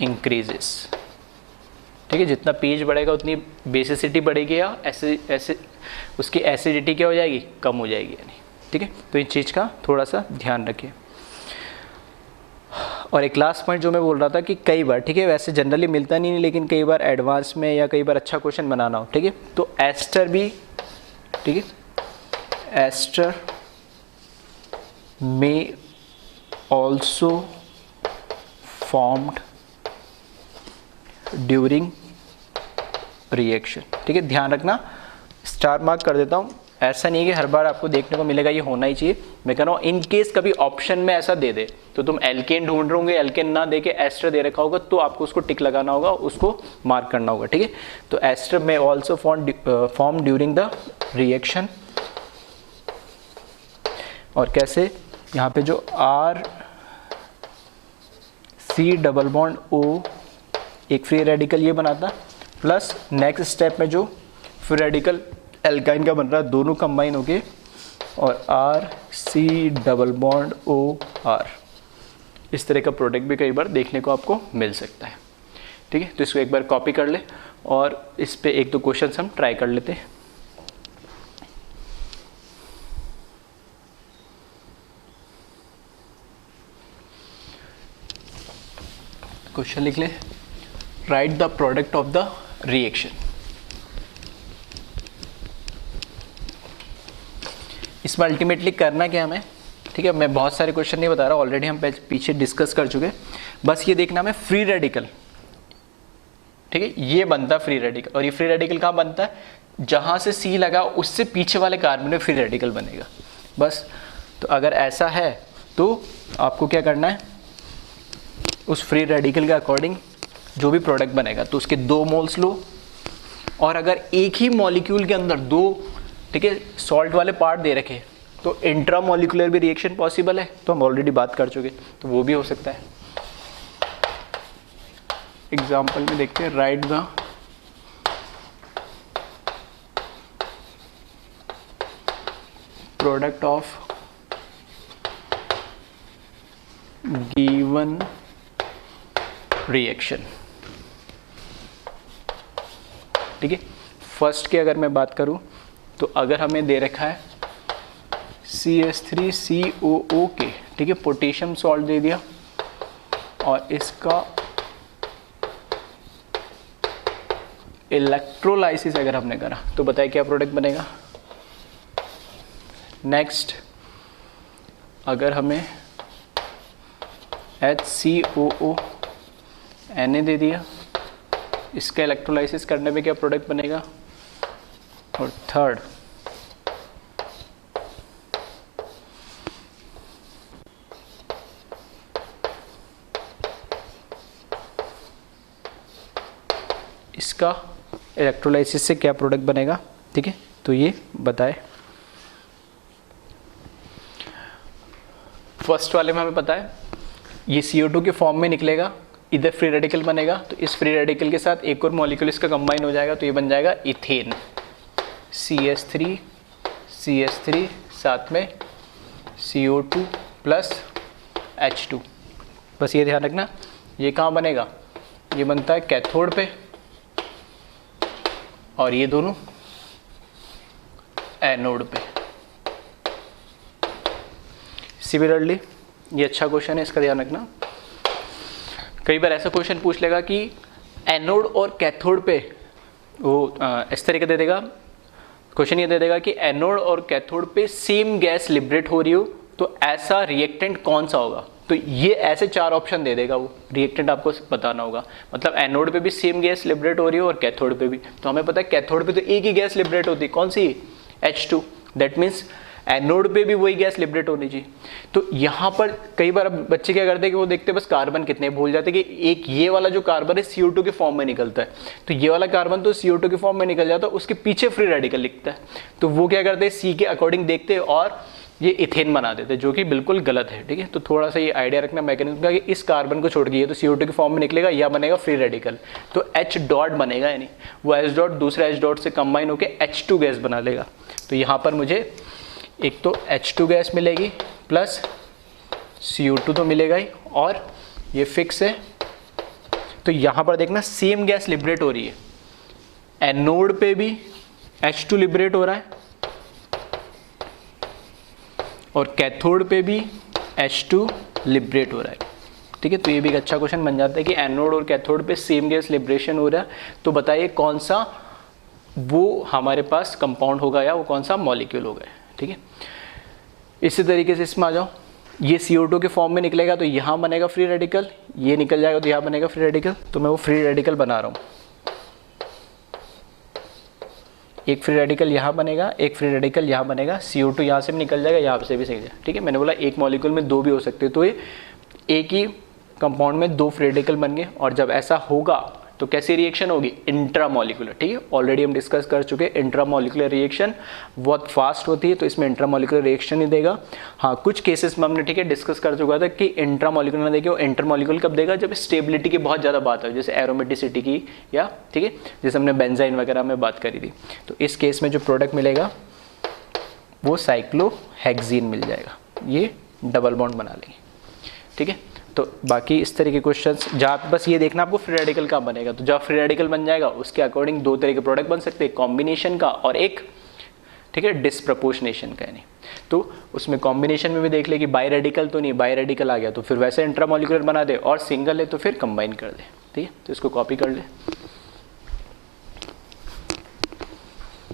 increases, ठीक है। जितना pH बढ़ेगा उतनी बेसिसिटी बढ़ेगी, या ऐसे उसकी एसिडिटी क्या हो जाएगी, कम हो जाएगी, यानी, ठीक है। तो इन चीज़ का थोड़ा सा ध्यान रखिए। और एक लास्ट पॉइंट जो मैं बोल रहा था कि कई बार, ठीक है, वैसे जनरली मिलता नहीं, लेकिन कई बार एडवांस में या कई बार अच्छा क्वेश्चन बनाना हो, ठीक है, तो एस्टर भी, ठीक है, ester may also formed during reaction, ठीक है। ध्यान रखना, स्टार मार्क कर देता हूँ, ऐसा नहीं है कि हर बार आपको देखने को मिलेगा ये होना ही चाहिए। मैं कह रहा हूँ इन केस कभी ऑप्शन में ऐसा दे दे तो तुम एल्केन ढूंढ रहोगे, एल्केन ना दे के एस्टर दे रखा होगा तो आपको उसको टिक लगाना होगा, उसको मार्क करना होगा, ठीक है। तो ester may also form during the reaction, और कैसे, यहाँ पे जो R C double bond O एक फ्री रेडिकल ये बनाता, प्लस नेक्स्ट स्टेप में जो फ्री रेडिकल एल्काइन का बन रहा है दोनों कंबाइन होके और R C double bond O R, इस तरह का प्रोडक्ट भी कई बार देखने को आपको मिल सकता है, ठीक है। तो इसको एक बार कॉपी कर ले और इस पे एक दो क्वेश्चन हम ट्राई कर लेते हैं। क्वेश्चन लिख ले, right the product of the reaction. इसमें अल्टीमेटली करना क्या हमें, ठीक है, मैं बहुत सारे क्वेश्चन नहीं बता रहा, ऑलरेडी हम पीछे डिस्कस कर चुके। बस ये देखना हमें फ्री रेडिकल, ठीक है, ये बनता है फ्री रेडिकल, और ये फ्री रेडिकल कहाँ बनता है, जहाँ से सी लगा उससे पीछे वाले कार्बन में फ्री रेडिकल बनेगा बस। तो अगर ऐसा है तो आपको क्या करना है, उस फ्री रेडिकल के अकॉर्डिंग जो भी प्रोडक्ट बनेगा तो उसके 2 मोल्स लो, और अगर एक ही मॉलिक्यूल के अंदर 2, ठीक है, सॉल्ट वाले पार्ट दे रखे तो इंट्रा मॉलिक्यूलर भी रिएक्शन पॉसिबल है, तो हम ऑलरेडी बात कर चुके, तो वो भी हो सकता है। एग्जाम्पल में देखते हैं, right the product of given reaction, ठीक है। फर्स्ट की अगर मैं बात करूं तो अगर हमें दे रखा है CH3COO के, ठीक है, पोटेशियम सॉल्ट दे दिया, और इसका इलेक्ट्रोलाइसिस अगर हमने करा तो बताइए क्या प्रोडक्ट बनेगा। नेक्स्ट, अगर हमें HCOO Na दे दिया, इसका इलेक्ट्रोलाइसिस करने में क्या प्रोडक्ट बनेगा। और थर्ड, इसका इलेक्ट्रोलाइसिस से क्या प्रोडक्ट बनेगा, ठीक है, तो ये बताए। फर्स्ट वाले में हमें पता है ये CO2 के फॉर्म में निकलेगा, इधर फ्री रेडिकल बनेगा, तो इस फ्री रेडिकल के साथ एक और मॉलिक्यूल इसका कंबाइन हो जाएगा, तो ये बन जाएगा इथेन, CH3 साथ में CO2 प्लस H2। बस ये ध्यान रखना, ये कहाँ बनेगा, ये बनता है कैथोड पे, और ये दोनों एनोड पे। सिमिलरली ये अच्छा क्वेश्चन है, इसका ध्यान रखना। कई बार ऐसा क्वेश्चन पूछ लेगा कि एनोड और कैथोड पे, वो इस तरीके दे देगा क्वेश्चन, ये दे देगा कि एनोड और कैथोड पे सेम गैस लिबरेट हो रही हो तो ऐसा रिएक्टेंट कौन सा होगा। तो ये ऐसे 4 ऑप्शन दे देगा, वो रिएक्टेंट आपको बताना होगा। मतलब एनोड पे भी सेम गैस लिबरेट हो रही हो और कैथोड पे भी, तो हमें पता है कैथोड पे तो एक ही गैस लिबरेट होती है, कौन सी, H2। दैट मीन्स एनोड पे भी वही गैस लिबरेट होनी चाहिए। तो यहाँ पर कई बार बच्चे क्या करते हैं कि वो देखते हैं बस कार्बन कितने, भूल जाते हैं कि एक ये वाला जो कार्बन है CO2 के फॉर्म में निकलता है, तो ये वाला कार्बन तो CO2 के फॉर्म में निकल जाता है, उसके पीछे फ्री रेडिकल लिखता है, तो वो क्या करते हैं सी के अकॉर्डिंग देखते हैं और ये इथेन बना देते हैं, जो कि बिल्कुल गलत है, ठीक है। तो थोड़ा सा ये आइडिया रखना मैकेनिज्म का कि इस कार्बन को छोड़ के ये तो CO2 के फॉर्म में निकलेगा, या बनेगा फ्री रेडिकल, तो H डॉट बनेगा, यानी वो H डॉट दूसरे H डॉट से कंबाइन होकर H2 गैस बना लेगा। तो यहाँ पर मुझे एक तो H2 गैस मिलेगी प्लस CO2 तो मिलेगा ही, और ये फिक्स है। तो यहाँ पर देखना सेम गैस लिबरेट हो रही है, एनोड पे भी H2 लिबरेट हो रहा है और कैथोड पे भी H2 लिबरेट हो रहा है, ठीक है। तो ये भी एक अच्छा क्वेश्चन बन जाता है कि एनोड और कैथोड पे सेम गैस लिबरेशन हो रहा है, तो बताइए कौन सा वो हमारे पास कंपाउंड होगा या वो कौन सा मॉलिक्यूल होगा, ठीक है। इसी तरीके से इसमें आ जाओ, ये CO2 के फॉर्म में निकलेगा तो यहाँ बनेगा फ्री रेडिकल, ये निकल जाएगा तो यहाँ बनेगा फ्री रेडिकल, तो मैं वो फ्री रेडिकल बना रहा हूँ। एक फ्री रेडिकल यहाँ बनेगा, एक फ्री रेडिकल यहाँ बनेगा, CO2 यहाँ से भी निकल जाएगा, यहाँ से भी सही जाएगा, ठीक है। मैंने बोला एक मॉलिक्यूल में दो भी हो सकते हैं, तो ये एक ही कंपाउंड में दो फ्री रेडिकल बन गए, और जब ऐसा होगा तो कैसी रिएक्शन होगी, इंट्रामॉलिक्यूलर, ठीक है। ऑलरेडी हम डिस्कस कर चुके हैं, इंट्रामॉलिक्यूलर रिएक्शन बहुत फास्ट होती है, तो इसमें इंट्रामॉलिक्यूलर रिएक्शन ही देगा। हाँ, कुछ केसेस में हमने, ठीक है, डिस्कस कर चुका था कि इंट्रामॉलिक्यूलर ना देखे, वो इंटरमॉलिक्यूलर कब देगा, जब स्टेबिलिटी की बहुत ज़्यादा बात है, जैसे एरोमेटिसिटी की, या ठीक है, जैसे हमने बेंजाइन वगैरह में बात करी थी। तो इस केस में जो प्रोडक्ट मिलेगा वो साइक्लोहेक्सीन मिल जाएगा, ये डबल बॉन्ड बना लेंगे, ठीक है। तो बाकी इस तरह के क्वेश्चंस, जहाँ पे बस ये देखना आपको फ्री रेडिकल का बनेगा, तो जब फ्री रेडिकल बन जाएगा उसके अकॉर्डिंग दो तरह के प्रोडक्ट बन सकते हैं, कॉम्बिनेशन का और एक, ठीक है, डिस्प्रपोर्शनेशन का। नहीं तो उसमें कॉम्बिनेशन में भी देख ले कि बाई रेडिकल तो नहीं, बाई रेडिकल आ गया तो फिर वैसे इंट्रामॉलिक्यूलर बना दे, और सिंगल है तो फिर कंबाइन कर दे, ठीक है। तो इसको कॉपी कर ले।